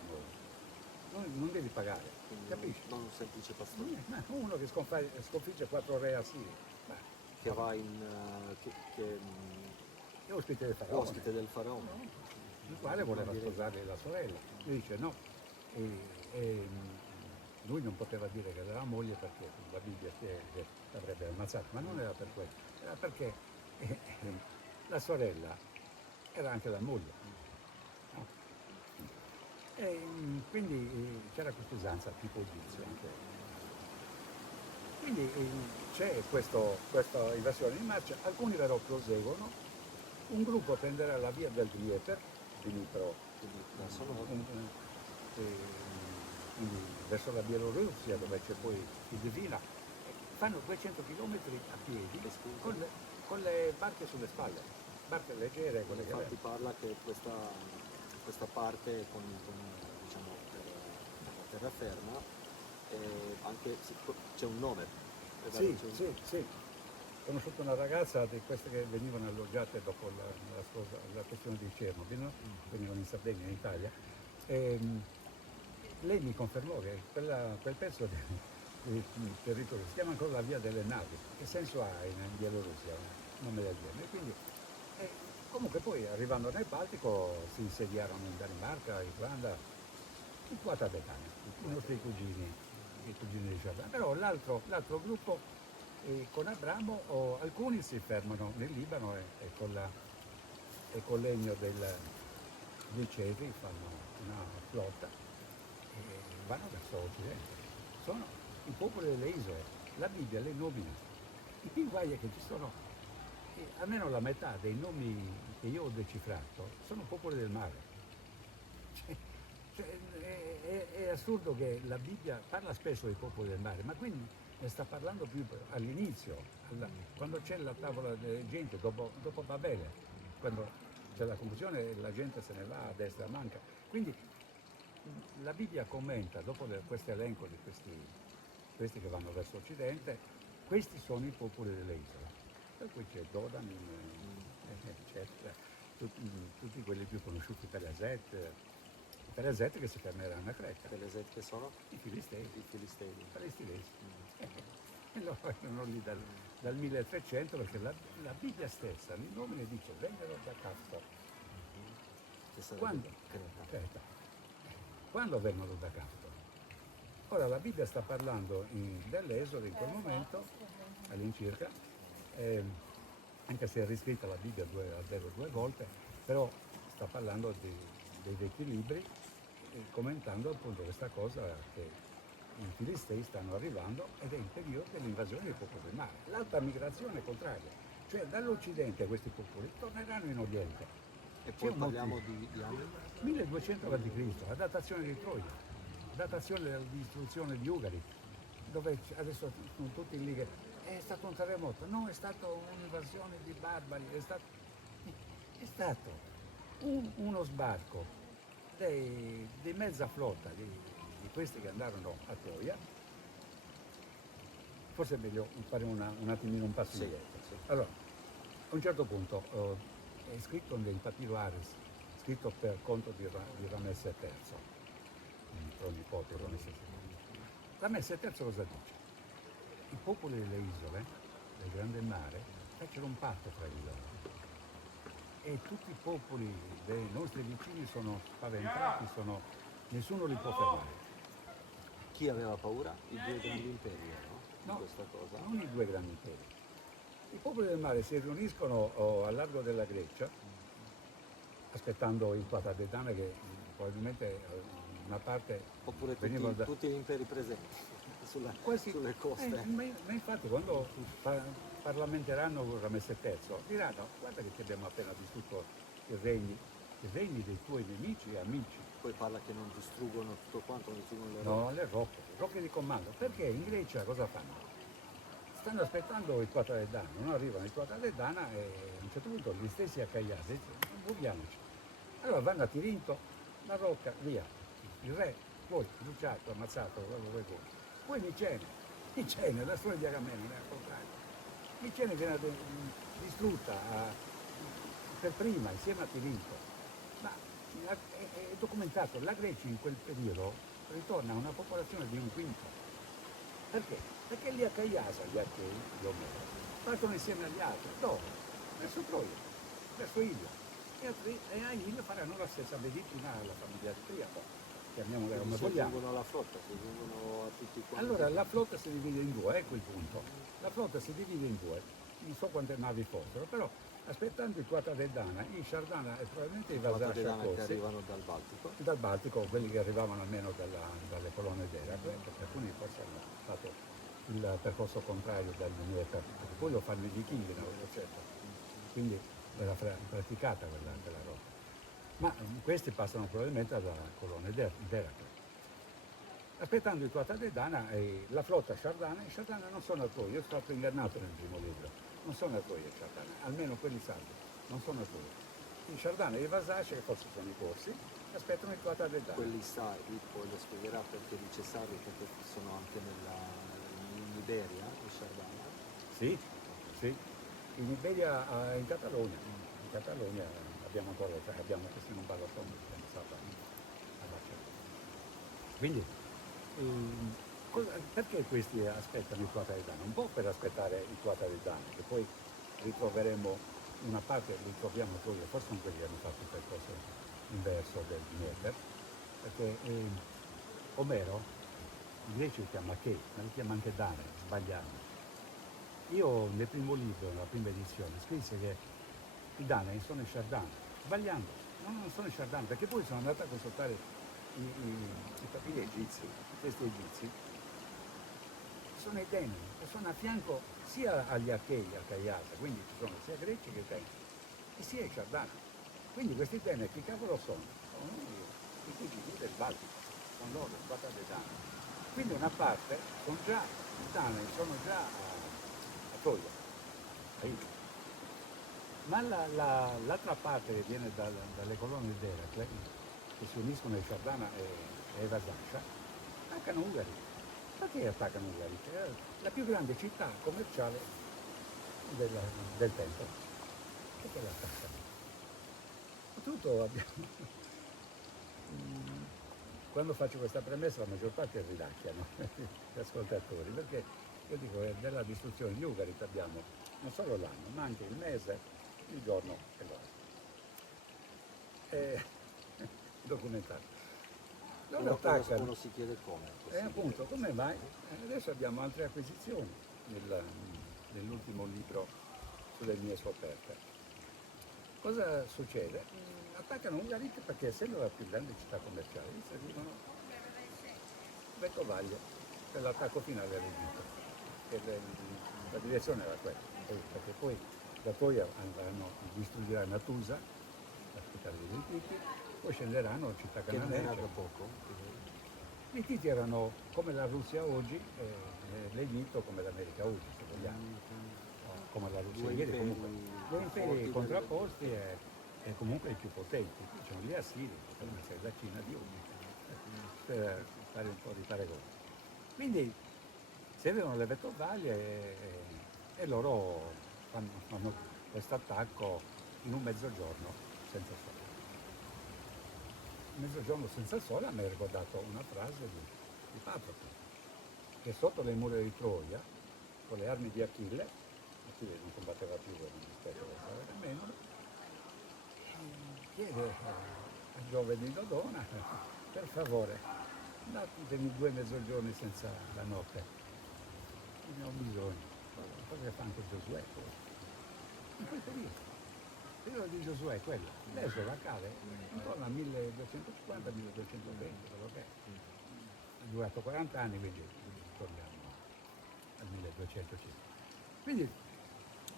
noi, non devi pagare, Quindi capisci? non un semplice pastore. Ma uno che sconfigge 4 re assiri, ma Che va che è ospite del è faraone, ospite del faraone. il quale voleva sposare la sorella. Lui dice no, e lui non poteva dire che aveva moglie perché la Bibbia che l'avrebbe ammazzato, ma non era per questo, era perché la sorella era anche la moglie. No? E quindi c'era questa usanza tipo egizio anche. Quindi c'è questa invasione in marcia, alcuni però proseguono, un gruppo prenderà la via del Dnipro, quindi verso la Bielorussia dove c'è poi il Divina, fanno 200 km a piedi con le barche sulle spalle, barche leggere, quelle che Infatti avevano. parla che questa parte diciamo, per la terraferma anche c'è un nome. è vero, Sì, c'è un- sì, sì. Ho conosciuto una ragazza di queste che venivano alloggiate dopo la questione di Chernobyl, no? Venivano in Sardegna, in Italia. E, lei mi confermò che quel pezzo di territorio si chiama ancora la via delle navi. Che senso ha in Bielorussia un nome del genere? Quindi, comunque poi arrivando nel Baltico si insediarono in Danimarca, Islanda, in Quata Betania, i nostri cugini, i cugini di Giordano. Però l'altro gruppo con Abramo alcuni si fermano nel Libano e col legno dei cedri fanno una flotta e vanno verso Occidente. Sono i popoli delle isole, la Bibbia le nomina. Il guai è che ci sono almeno la metà dei nomi che io ho decifrato sono popoli del mare. Cioè, è assurdo che la Bibbia parla spesso dei popoli del mare, ma qui ne sta parlando più all'inizio, quando c'è la tavola della gente, dopo Babele, quando c'è la confusione la gente se ne va a destra, manca. Quindi la Bibbia commenta, dopo questo elenco di questi che vanno verso occidente, questi sono i popoli delle isole. Per cui c'è Dodan, eccetera, tutti quelli più conosciuti per Pereset che si fermeranno a Creta, Delle che sono? i Filistei, I Filistei. i palestinesi. E loro erano lì dal 1300 perché la Bibbia stessa, il nome dice vennero da Caftor. Che sarebbe Quando? Creta. Creta. Quando vengono da Caftor? Ora la Bibbia sta parlando dell'Esodo in quel momento, all'incirca, anche se è riscritta la Bibbia almeno 2 volte, però sta parlando dei vecchi libri, commentando appunto questa cosa che i Filistei stanno arrivando ed è il periodo dell'invasione dei popoli del mare. L'altra migrazione è contraria, cioè dall'Occidente questi popoli torneranno in Oriente. E C'è poi un parliamo motivo. di anni? 1200 a.C., la datazione di Troia, la datazione della distruzione di Ugari, dove adesso sono tutti lì che è stato un terremoto, no, è stata un'invasione di barbari, è stato uno sbarco di mezza flotta di questi che andarono a Troia. Forse è meglio fare un attimino un passo Sì, indietro. sì. Allora, a un certo punto è scritto nel papiro Aris, scritto per conto di Ramesse III, il pronipote di Ramesse II. Ramesse III cosa dice? I popoli delle isole, del grande mare, fecero un patto tra di loro e tutti i popoli dei nostri vicini sono spaventati, nessuno li può fermare. Chi aveva paura? I due grandi imperi, no? Di No, questa cosa. non i due grandi imperi. I popoli del mare si riuniscono al largo della Grecia, aspettando il Quatadetame che probabilmente una parte Oppure veniva da... tutti gli imperi presenti Quasi, sulle coste. ma infatti quando parlamenteranno con Ramesse III diranno guarda che ti abbiamo appena distrutto i regni dei tuoi nemici e amici. Poi parla che non distruggono tutto quanto, non distruggono le No, rocce. le rocche di comando. Perché in Grecia cosa fanno? Stanno aspettando il Quatadetana, non arrivano il Quatadetana e a un certo punto gli stessi Acaiasi dicono muoviamoci. Allora vanno a Tirinto, la rocca, via. Il re, poi bruciato, ammazzato, quello vuoi voi. Poi Micene, la storia di Agamennone è al contrario. Micene viene distrutta per prima, insieme a Tirinto. Ma è documentato, la Grecia in quel periodo ritorna a una popolazione di un quinto. Perché? Perché gli Acaiasa, gli Achei, gli Omero, partono insieme agli altri. Dove? Verso Troia, verso Ilia. E a Ilia faranno la stessa medicina alla famiglia di Priapo. Chiamiamola come Si vogliamo. aggiungono alla flotta, si aggiungono a tutti quanti. Allora la flotta si divide in due, ecco il punto. La flotta si divide in due, non so quante navi fossero, però aspettando il Quatadetana, i Sardana e probabilmente i Vasascia che forse, arrivano dal Baltico. dal Baltico, quelli che arrivavano almeno dalle colonne d'Eracle, perché alcuni forse hanno fatto il percorso contrario dagli Dnieper, perché poi lo fanno i vichinghi nell'Ottocento, quindi era praticata quella rotta. Ma questi passano probabilmente dalla colonna d'Eracle. Aspettando il Quatadetana, la flotta Sardana, i Sardana non sono a Troia, io sono stato ingannato nel primo libro, non sono a Troia i Sardana, almeno quelli salvi, non sono a Troia. I Sardana e i Vasasci, che forse sono i corsi, aspettano il Quatadetana. Quelli sardi, poi lo spiegherà perché dice sardi, perché sono anche in Iberia, in Sardana. Sì, sì, in Iberia, in Catalogna. In Catalogna abbiamo ancora, abbiamo questi non parlo come pensato a Barcellona. Quindi, perché questi aspettano il Quatadetana? Un po' per aspettare il Quatadetana, che poi ritroveremo una parte, ritroviamo Troia, forse sono quelli che hanno fatto il percorso inverso del Dnieper, perché Omero, in greco li chiama Che, ma li chiama anche Dane, sbagliando. Io nel primo libro, nella prima edizione, scrissi che i Danei sono i Sardani, sbagliando, non sono i Sardani, perché poi sono andato a consultare i papiri egizi, i testi egizi, sono i Deni, e sono a fianco sia agli Achei, a Caiasa, quindi ci sono sia greci che Deni, e sia i Sardani. Quindi questi Deni chi cavolo sono? Sono i cugini del Baltico, sono loro, il Quatadetana. Quindi una parte sono già, i Danei sono già a Troia, a Ilia. Ma l'altra parte che viene dalle colonne d'Eracle, che si uniscono ai Sardana e ai Vasascia, attaccano Ugari. Perché attaccano Ugari? È la più grande città commerciale del tempo. Perché l'attaccano? Soprattutto abbiamo... Quando faccio questa premessa la maggior parte ridacchiano gli ascoltatori, perché io dico che della distruzione di Ugari abbiamo non solo l'anno, ma anche il mese, il giorno e l'ora. Documentato. Loro attaccano. Uno si chiede come. E appunto, come mai? Adesso abbiamo altre acquisizioni nell'ultimo libro sulle mie scoperte. Cosa succede? Attaccano Ungarit perché essendo la più grande città commerciale, gli servivano Beccovaglio per l'attacco finale all'Egitto. E la direzione era quella, perché poi da Troia andranno, distruggeranno Natusa, la capitale dei Hittiti, poi scenderanno a città Che non era cananee. da poco. I Hittiti erano come la Russia oggi e l'Egitto come l'America oggi. vogliamo, come la Russia. Due Ieri imperi comunque due imperi forti contrapposti e comunque i più potenti. Qui c'è gli assiri, che potrebbe essere la Cina di oggi, per fare un po' di paragone. Quindi si avevano le vettovaglie e loro fanno questo attacco in un mezzogiorno senza sole. Mezzogiorno senza sole a me ha ricordato una frase di Patrocle, che sotto le mura di Troia, con le armi di Achille non combatteva più per il rispetto del Salere Menore, chiede a Giove di Dodona, per favore, datemi 2 mezzogiorni senza la notte, ne ho bisogno, cosa che fa anche Giosuè poi. In quel periodo. Il periodo di Giosuè è quello, l'esodo accade intorno al 1250-1220, quello che è. È durato 40 anni, quindi torniamo al 1205. Quindi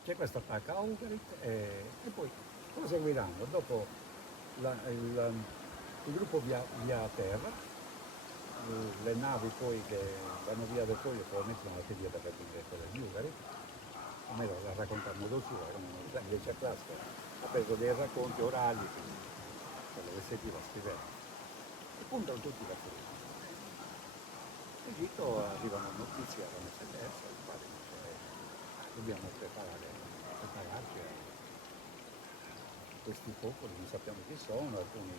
c'è questo attacco a Ugarit e poi proseguiranno. Dopo il gruppo via a terra, le navi poi che vanno via da Troia probabilmente sono andate via da raggiungere quelle di Ugarit, almeno la racconta a modo suo, invece a Clasco ha preso dei racconti orali, quello che sentiva scrivere, e puntano tutti da fuori. In Egitto arrivano notizie alla messa terza, il quale dice dobbiamo prepararci a questi popoli, non sappiamo chi sono, alcuni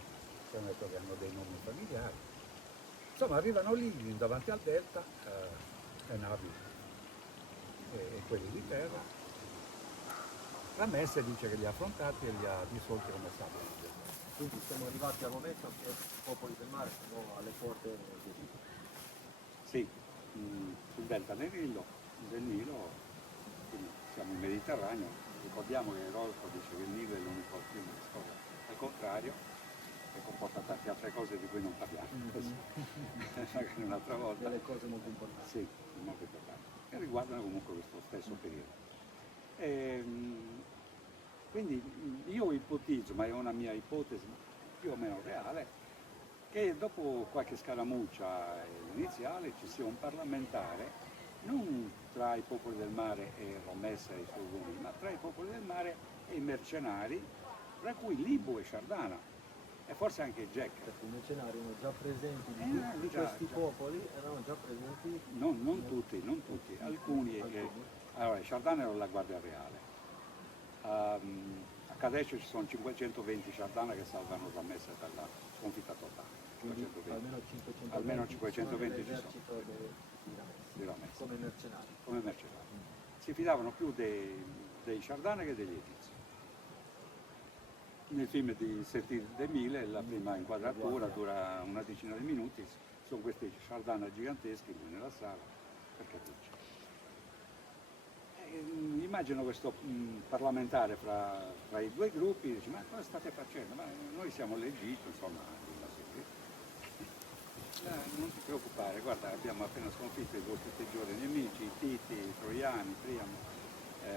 sono detto che hanno dei nomi familiari. Insomma, arrivano lì davanti al delta le navi e quelli di terra. La Messe dice che li ha affrontati e li ha dissolti come sabbia. Quindi siamo arrivati al momento che i popoli del mare sono alle porte dell'Egitto. Sì, sul delta del Nilo, quindi siamo in Mediterraneo, ricordiamo che Rodolfo dice che il Nilo è l'unico fiume che scorre al contrario, che comporta tante altre cose di cui non parliamo, magari un'altra volta. Delle cose molto importanti. Sì, molto importanti, che riguardano comunque questo stesso periodo. Quindi io ipotizzo, ma è una mia ipotesi più o meno reale, che dopo qualche scaramuccia iniziale ci sia un parlamentare non tra i popoli del mare e Ramesse e i suoi uomini, ma tra i popoli del mare e i mercenari, tra cui Libu e Shardana e forse anche Jack. Perché i mercenari erano già presenti di questi popoli, erano già presenti. Non tutti, alcuni. Allora, Shardana era la guardia reale. A Kadesh ci sono 520 Shardana che salvano Ramesse dalla sconfitta totale. 520. Almeno 520 ci sono. Di Ramesse. Come mercenari. Si fidavano più dei Shardana che degli Egizi. Nel film di Setir de Mille la prima inquadratura dura una decina di minuti, sono questi Shardana giganteschi qui nella sala, perché dice. Immagino questo parlamentare fra i due gruppi, dice ma cosa state facendo? Ma noi siamo l'Egitto, insomma, non ti preoccupare, guarda, abbiamo appena sconfitto i vostri peggiori nemici, i Titi, i Troiani, Priamo,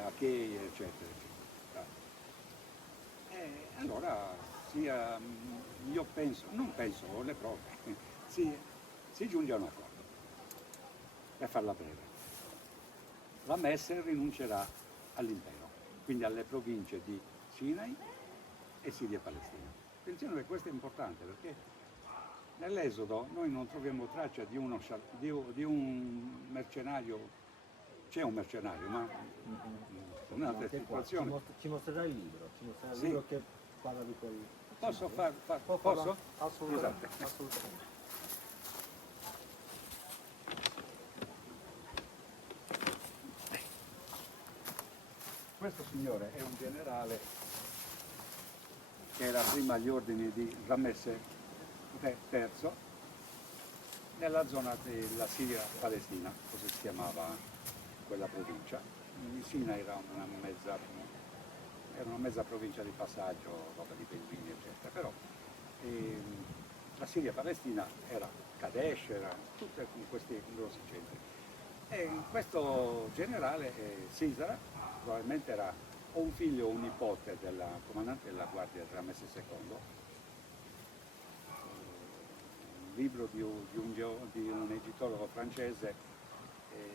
Achei, eccetera, eccetera. Allora io penso, non penso, ho le prove, si giunge a un accordo, per farla breve. La Messe rinuncerà all'impero, quindi alle province di Sinai e Siria e Palestina. Attenzione che questo è importante perché nell'Esodo noi non troviamo traccia di un mercenario, c'è un mercenario, ma in un'altra situazione. Ci mostrerà il libro, il libro che parla di quel. Posso? Assolutamente. Scusate. Assolutamente. Questo signore è un generale che era prima agli ordini di Ramesse III nella zona della Siria Palestina, così si chiamava quella provincia. Il Sinai era una mezza provincia di passaggio, roba di benzini eccetera, però la Siria Palestina era Kadesh, era tutti questi grossi centri. E questo generale, Sisera, probabilmente era o un figlio o un nipote del comandante della guardia di Ramesse II, un libro di un egittologo francese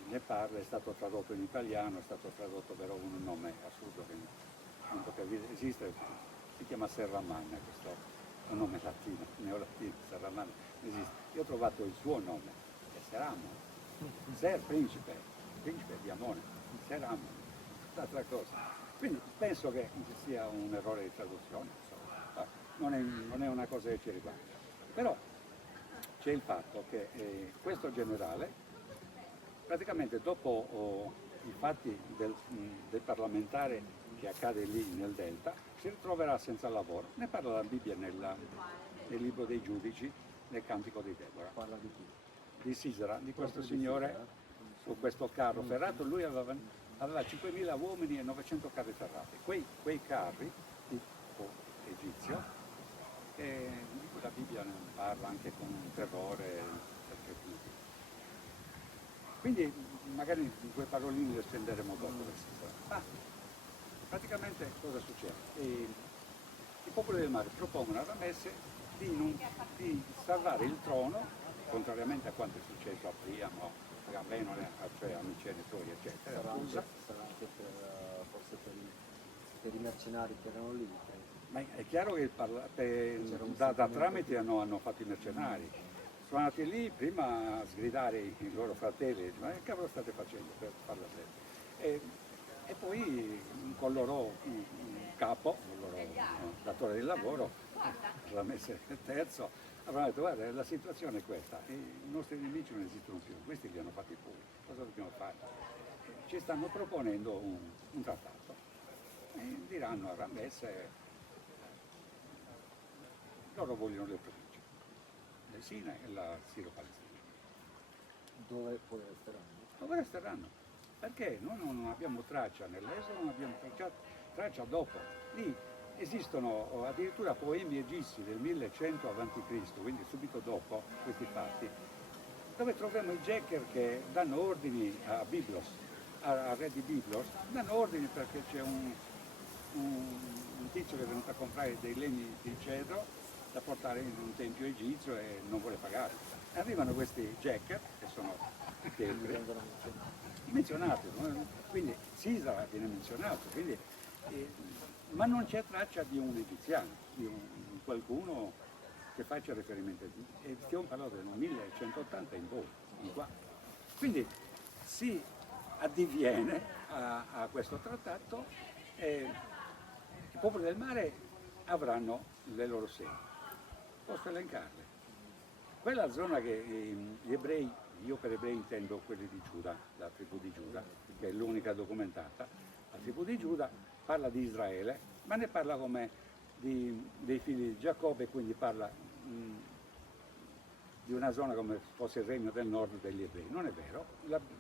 ne parla, è stato tradotto in italiano, è stato tradotto però con un nome assurdo che non poteva esistere, si chiama Serramanna, questo è un nome latino, neolatino, Serramanna, non esiste. Io ho trovato il suo nome, è Seramo, Ser principe, principe di Amone, Seramo, tutt'altra cosa. Quindi penso che sia un errore di traduzione, insomma. Non è una cosa che ci riguarda. Però c'è il fatto che questo generale, praticamente dopo i fatti del parlamentare che accade lì nel Delta, si ritroverà senza lavoro. Ne parla la Bibbia nel libro dei giudici, nel cantico di Deborah. Parla di chi? Di Sisera, di questo Proprio di signore Sisera? su questo carro ferrato. Lui aveva 5.000 uomini e 900 carri ferrati. Quei carri, tipo egizio, di cui la Bibbia ne parla anche con terrore, per certi motivi. Quindi magari due paroline le spenderemo dopo per Sisera. Praticamente cosa succede? I popoli del mare propongono a Ramesse di salvare il trono, contrariamente a quanto è successo a Priamo, a Benone, cioè a Micene Tori, eccetera. Sarà anche forse per i mercenari che erano lì. Ma è chiaro che da tramite hanno fatto i mercenari. Sono andati lì prima a sgridare i loro fratelli, ma che cavolo state facendo per farla bene? E poi con loro un capo, il loro datore di lavoro, Ramesse III, avranno detto guarda la situazione è questa, i nostri nemici non esistono più, questi li hanno fatti pure, cosa dobbiamo fare? Ci stanno proponendo un trattato e diranno a Ramesse loro vogliono le province, il Sinai e la Siro-Palestina. Dove poi resteranno? Dove resteranno? Perché noi non abbiamo traccia nell'Esodo, non abbiamo traccia dopo. Lì esistono addirittura poemi egizi del 1100 a.C., quindi subito dopo questi fatti, dove troviamo i Jekker che danno ordini a Biblos, al re di Biblos, danno ordini perché c'è un tizio che è venuto a comprare dei legni di cedro da portare in un tempio egizio e non vuole pagare. Arrivano questi Jekker, che sono i templi, menzionati, quindi Sisera viene menzionato, quindi, ma non c'è traccia di un egiziano, di qualcuno che faccia riferimento a Egitto. E stiamo parlando del 1180 in poi, in qua. Quindi si addiviene a questo trattato e i popoli del mare avranno le loro sedi. Posso elencarle. Quella zona che gli ebrei, io per ebrei intendo quelli di Giuda, la tribù di Giuda, che è l'unica documentata, la tribù di Giuda parla di Israele, ma ne parla come dei figli di Giacobbe, quindi parla di una zona come se fosse il regno del nord degli ebrei. Non è vero,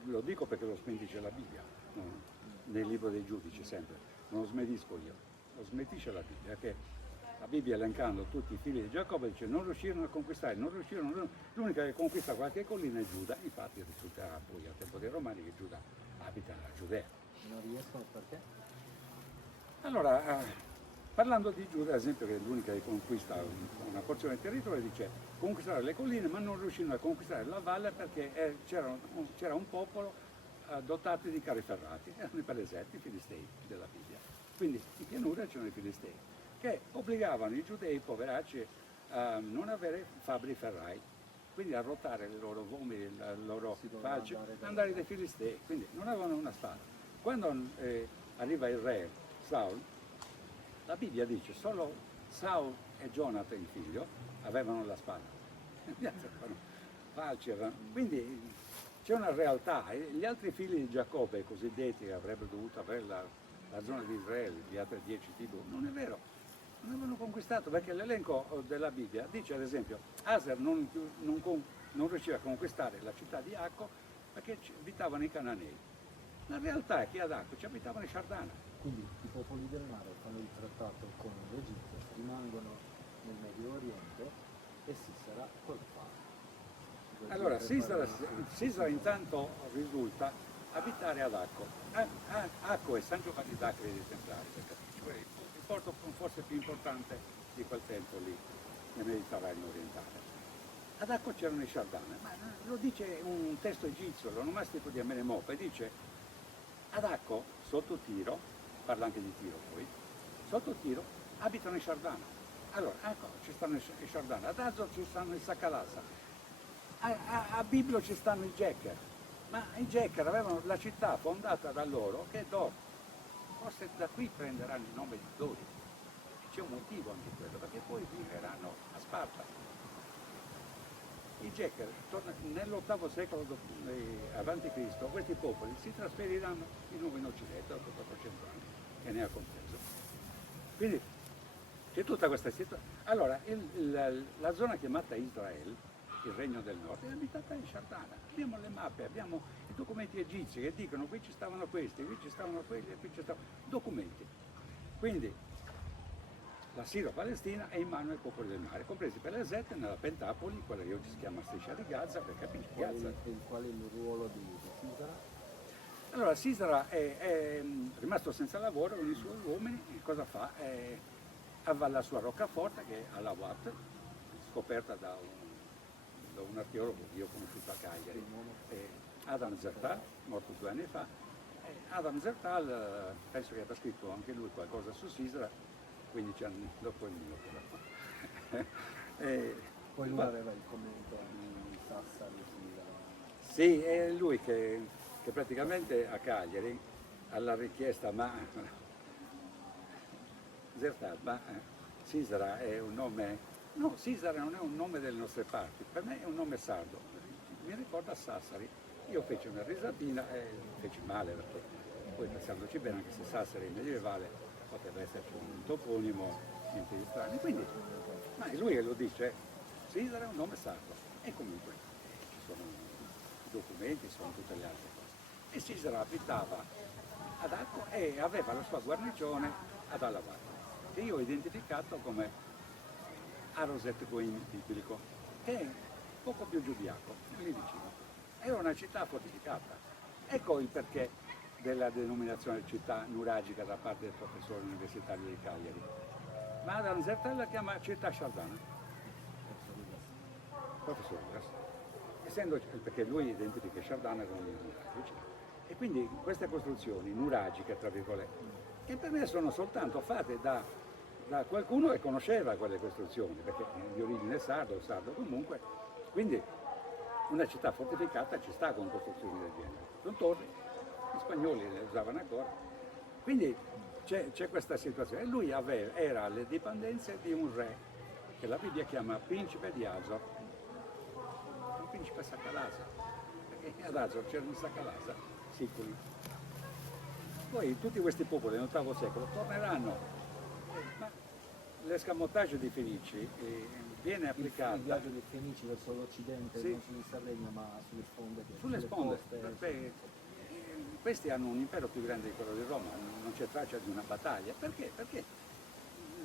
lo dico perché lo smentisce la Bibbia, nel libro dei giudici sempre, non lo smentisco io, lo smentisce la Bibbia, che la Bibbia elencando tutti i figli di Giacobbe dice non riuscirono a conquistare, l'unica che conquista qualche collina è Giuda, infatti risulterà poi al tempo dei Romani che Giuda abita a Giudea. Non riescono perché? Allora, parlando di Giuda, ad esempio, che è l'unica che conquista una porzione del territorio, dice conquistare le colline ma non riuscirono a conquistare la valle perché c'era un popolo dotato di carri ferrati, erano i Paleseti, i Filistei della Bibbia. Quindi in pianura c'erano i Filistei, che obbligavano i giudei poveracci a non avere fabbri ferrai, quindi a ruotare le loro vomiti, le loro falci, andare dai Filistei, quindi non avevano una spada. Quando arriva il re Saul, la Bibbia dice solo Saul e Jonathan, il figlio, avevano la spada. Gli altri avevano falci, quindi c'è una realtà. Gli altri figli di Giacobbe, i cosiddetti, che avrebbero dovuto avere la zona di Israele, di altre 10 tribù, non è vero. Non avevano conquistato, perché l'elenco della Bibbia dice ad esempio Aser non riusciva a conquistare la città di Acco perché abitavano i Cananei. La realtà è che ad Acco ci abitavano i Sardana. Quindi i popoli del mare fanno il trattato con l'Egitto, rimangono nel Medio Oriente e Sisera cosa fa? Allora Sisera intanto risulta abitare ad Acco. Acco è San Giovanni d'Acre dei Templari, per capirci, il porto forse più importante di quel tempo lì nel Mediterraneo orientale. ad Acco c'erano i Shardana, ma lo dice un testo egizio, l'onomastico di Amenemope, dice ad Acco, sotto Tiro, parla anche di Tiro poi, sotto Tiro abitano i Shardana. Allora, ecco, ci stanno i Shardana, ad Azor ci stanno i Sakalasa, a Biblo ci stanno i Jeker, ma i Jeker avevano la città fondata da loro che è Dor. Forse da qui prenderanno il nome di Dori. C'è un motivo anche quello, perché poi viveranno a Sparta. I Jeker, nell'VIII secolo avanti Cristo, questi popoli si trasferiranno di nuovo in Occidente dopo 400 anni, e ne ha compreso. Quindi c'è tutta questa situazione. Allora, la zona chiamata Israele, il Regno del Nord, è abitata in Shardana. Abbiamo le mappe, abbiamo i documenti egizi che dicono qui ci stavano questi, qui ci stavano quelli e qui ci stavano documenti. Quindi la Siro-Palestina è in mano ai popoli del mare, compresi per l'esercito nella Pentapoli, quella che oggi si chiama Striscia di Gaza, per capire Gaza. Qual è il ruolo di Sisera? Allora Sisera è rimasto senza lavoro con i suoi uomini, e cosa fa? Va alla sua roccaforte che è Alawat, scoperta da un archeologo che io ho conosciuto a Cagliari, Adam Zertal, morto 2 anni fa. Adam Zertal penso che abbia scritto anche lui qualcosa su Sisera 15 anni dopo il mio però. Poi lui aveva il commento di Sassari Sisera. Sì, è lui che praticamente a Cagliari alla richiesta, ma Zertal, ma Sisera è un nome, no, Sisera non è un nome delle nostre parti, per me è un nome sardo, mi ricorda Sassari. Io feci una risatina e feci male perché poi pensandoci bene, anche se Sassari è medievale, poteva esserci un toponimo, niente di strano. Quindi, ma è lui che lo dice, Sisera è un nome sardo. E comunque ci sono i documenti, ci sono tutte le altre cose. E Sisera abitava ad Acco e aveva la sua guarnigione ad Alawat, che io ho identificato come Aroset Goim biblico, che è poco più giù di Acco, lì vicino. Era una città fortificata. Ecco il perché della denominazione città nuragica da parte del professore universitario di Cagliari. Ma Adam Zertal la chiama città Shardana. Professor Lugas. Essendo, perché lui identifica Shardana con i nuragici. E quindi queste costruzioni nuragiche, tra virgolette, che per me sono soltanto fatte da qualcuno che conosceva quelle costruzioni, perché di origine sardo comunque, quindi una città fortificata ci sta con costruzioni del genere. Sono torri, gli spagnoli le usavano ancora. Quindi c'è questa situazione. E lui era alle dipendenze di un re, che la Bibbia chiama principe di Azor, un principe Sakalasa, perché ad Azor c'erano i Sakalasa, siculi. Poi tutti questi popoli nell'VIII secolo torneranno, ma l'escamotage dei Fenici viene applicata. Il viaggio dei Fenici verso l'Occidente, Sì. non sulle Sardegna ma sulle sponde. Sulle sponde. Coste. Questi hanno un impero più grande di quello di Roma, non c'è traccia di una battaglia. Perché? Perché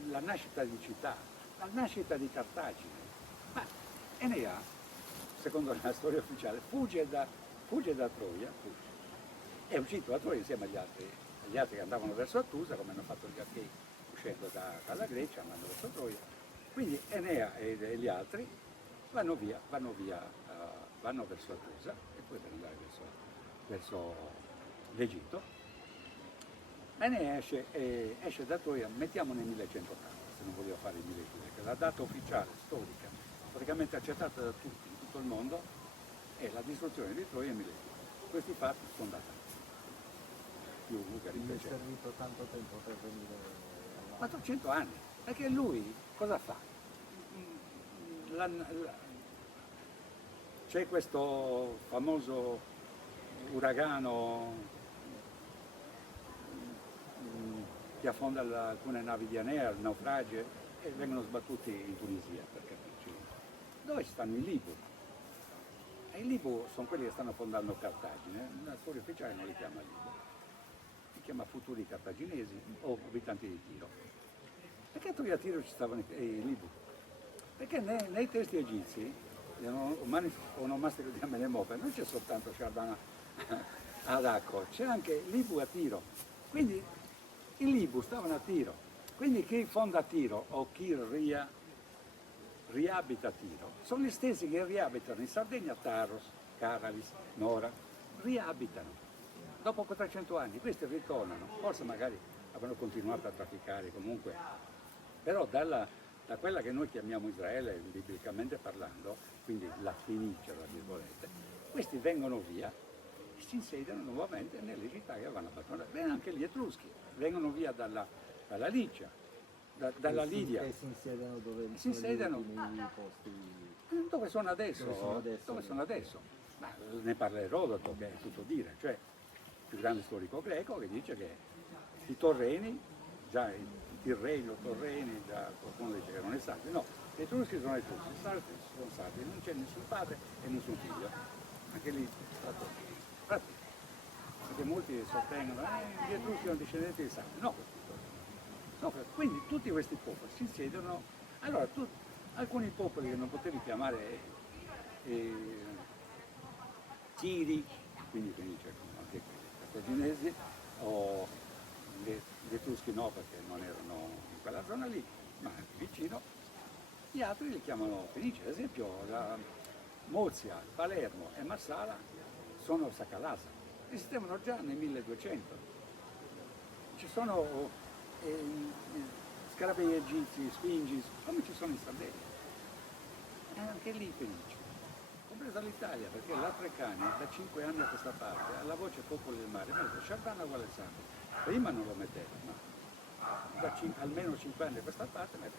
la nascita di città, la nascita di Cartagine, ma Enea, secondo la storia ufficiale, fugge da Troia, è uscito da Troia insieme agli altri che andavano verso Attusa, come hanno fatto gli Achei uscendo dalla Grecia, andando verso Troia. Quindi Enea e gli altri vanno verso Attusa e poi per andare verso l'Egitto. Enea esce da Troia, mettiamo nel 1180, se non voleva fare il 1200, che la data ufficiale, storica, praticamente accettata da tutti, in tutto il mondo, è la distruzione di Troia nel 1200. Questi fatti sono datati. Più Ugari, Gli è servito tanto tempo per venire 400 anni, perché lui cosa fa? C'è questo famoso uragano che affonda alcune navi di Enea, naufragi e vengono sbattuti in Tunisia, per capirci. Dove stanno i Libu? E i Libu sono quelli che stanno fondando Cartagine, la storia ufficiale non li chiama Libu, li chiama futuri cartaginesi o abitanti di Tiro. Perché a Troia Tiro ci stavano i Libu? Perché nei testi egizi, onomastico di Amenemope, non c'è soltanto Shardana ad Acco, c'è anche Libu a Tiro. Quindi i Libu stavano a Tiro. Quindi chi fonda Tiro o chi Ria riabita Tiro, sono gli stessi che riabitano in Sardegna Taros, Caralis, Nora, riabitano. Dopo 400 anni questi ritornano, forse magari avranno continuato a trafficare comunque, però da quella che noi chiamiamo Israele, biblicamente parlando, quindi la Fenicia, tra virgolette, questi vengono via e si insediano nuovamente nelle città che vanno abbandonate. Bene, anche gli Etruschi vengono via dalla Licia, dalla Lidia. E si insediano dove Si insediano nei posti. dove sono adesso, Dove sono adesso. Ma ne parla Erodoto, che è tutto dire, cioè il più grande storico greco, che dice che i Torreni, già i Tirreni o Torreni, già qualcuno dice che non è sardi, no, gli Etruschi sono Etruschi, i sardi sono sardi, non c'è nessun padre e nessun figlio, anche lì infatti, perché molti sostengono gli Etruschi sono discendenti dei sardi, no, quindi tutti questi popoli si insediano, allora alcuni popoli che non potevi chiamare Tiri, quindi c'erano anche quelli cartaginesi, o gli Etruschi no perché non erano in quella zona lì, ma vicino, gli altri li chiamano Fenici, ad esempio Mozia, Palermo e Marsala sono Sacalasa, esistevano già nel 1200, ci sono scarabei egizi, sfingi, come ci sono in Sardegna, e anche lì Fenici. Compresa l'Italia, perché l'Africani da 5 anni a questa parte, alla voce popoli del mare, mette Sciardana uguale Sardegna. Prima non lo metteva, ma almeno 5 anni a questa parte mette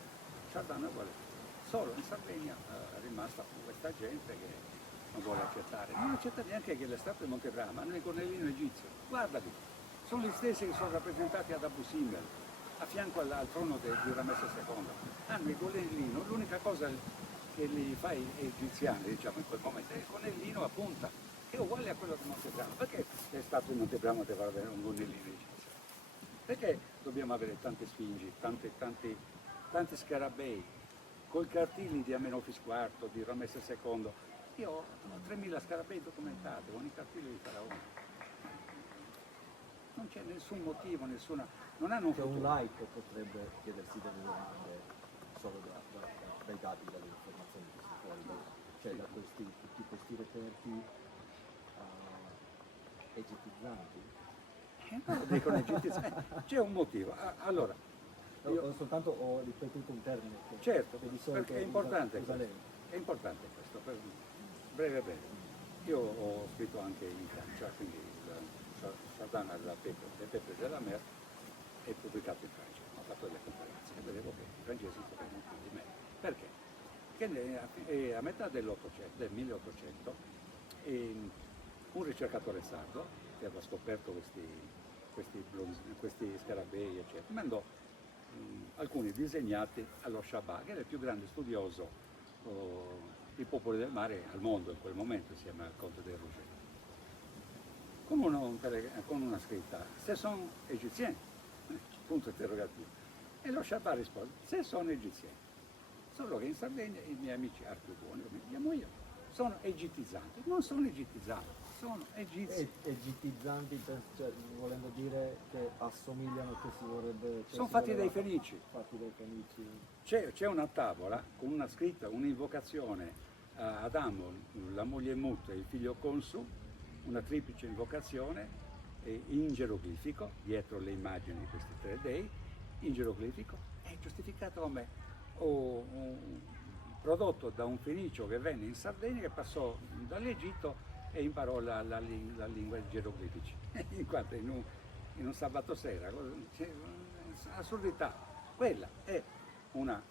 Sciardana uguale Sardegna. Solo in Sardegna è rimasta questa gente che non vuole accettare. Non accetta neanche che le statue di Montebrama hanno il cornellino egizio. Guardali, sono gli stessi che sono rappresentati ad Abu Simbel, a fianco al trono di Ramesse II. Hanno il cornellino, l'unica cosa che li fa egiziani, diciamo in quel momento, è il connellino a punta, che è uguale a quello di Montebramo. Perché le statue di Montebramo devono avere un connellino egizio? Perché dobbiamo avere tante sfingi, tanti scarabei, col cartili di Amenofis IV, di Ramesse II? Io ho 3.000 scarabei documentati con i cartili di Faraone. Non c'è nessun motivo, non hanno un Che un futuro. laico potrebbe chiedersi delle domande solo dai dati, dalle informazioni che si fuori, cioè da tutti questi reperti egittizzanti. No, dicono egiziani. C'è un motivo. Allora, Soltanto ho ripetuto un termine certo, che di solito perché è importante usa questo. lei. È importante questo, breve. Io ho scritto anche in Francia, quindi Sardana della Pepe della Mer è pubblicato in Francia. Ho fatto delle conferenze e vedevo che i francesi sapevano più di me. Perché? Perché a metà del 1800, un ricercatore sardo che aveva scoperto questi scarabei, eccetera, mandò alcuni disegnati allo Chabas, che era il più grande studioso di popoli del mare al mondo in quel momento, insieme al conte de Rouget, con una scritta, se sono egizieni, punto interrogativo. E lo Chabas risponde, se sono egizieni, solo che in Sardegna i miei amici più buoni, come li chiamo io, sono egittizzanti, non sono egittizzanti, sono egizi. Egittizzanti, cioè, volendo dire che assomigliano, che si vorrebbe... Sono fatti dai Fenici. Fatti dai Fenici. C'è una tavola con una scritta, un'invocazione ad Amon, la moglie Mut e il figlio Consu, una triplice invocazione in geroglifico, dietro le immagini di questi 3 dei, in geroglifico, è giustificato come prodotto da un fenicio che venne in Sardegna, che passò dall'Egitto e imparò la lingua dei geroglifici, in quanto in un sabato sera, assurdità. Quella è una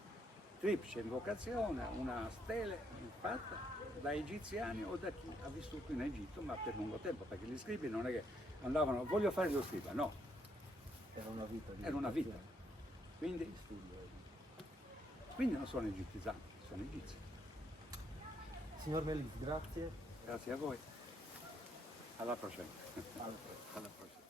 triplice invocazione, una stele fatta da egiziani o da chi ha vissuto in Egitto, ma per lungo tempo, perché gli scribi non è che andavano, voglio fare lo scriba, no, Era una vita. era una vita. Quindi non sono egittizzanti, sono egizi. Signor Melis, grazie. Grazie a voi. Alla prossima. Alla prossima. Alla prossima.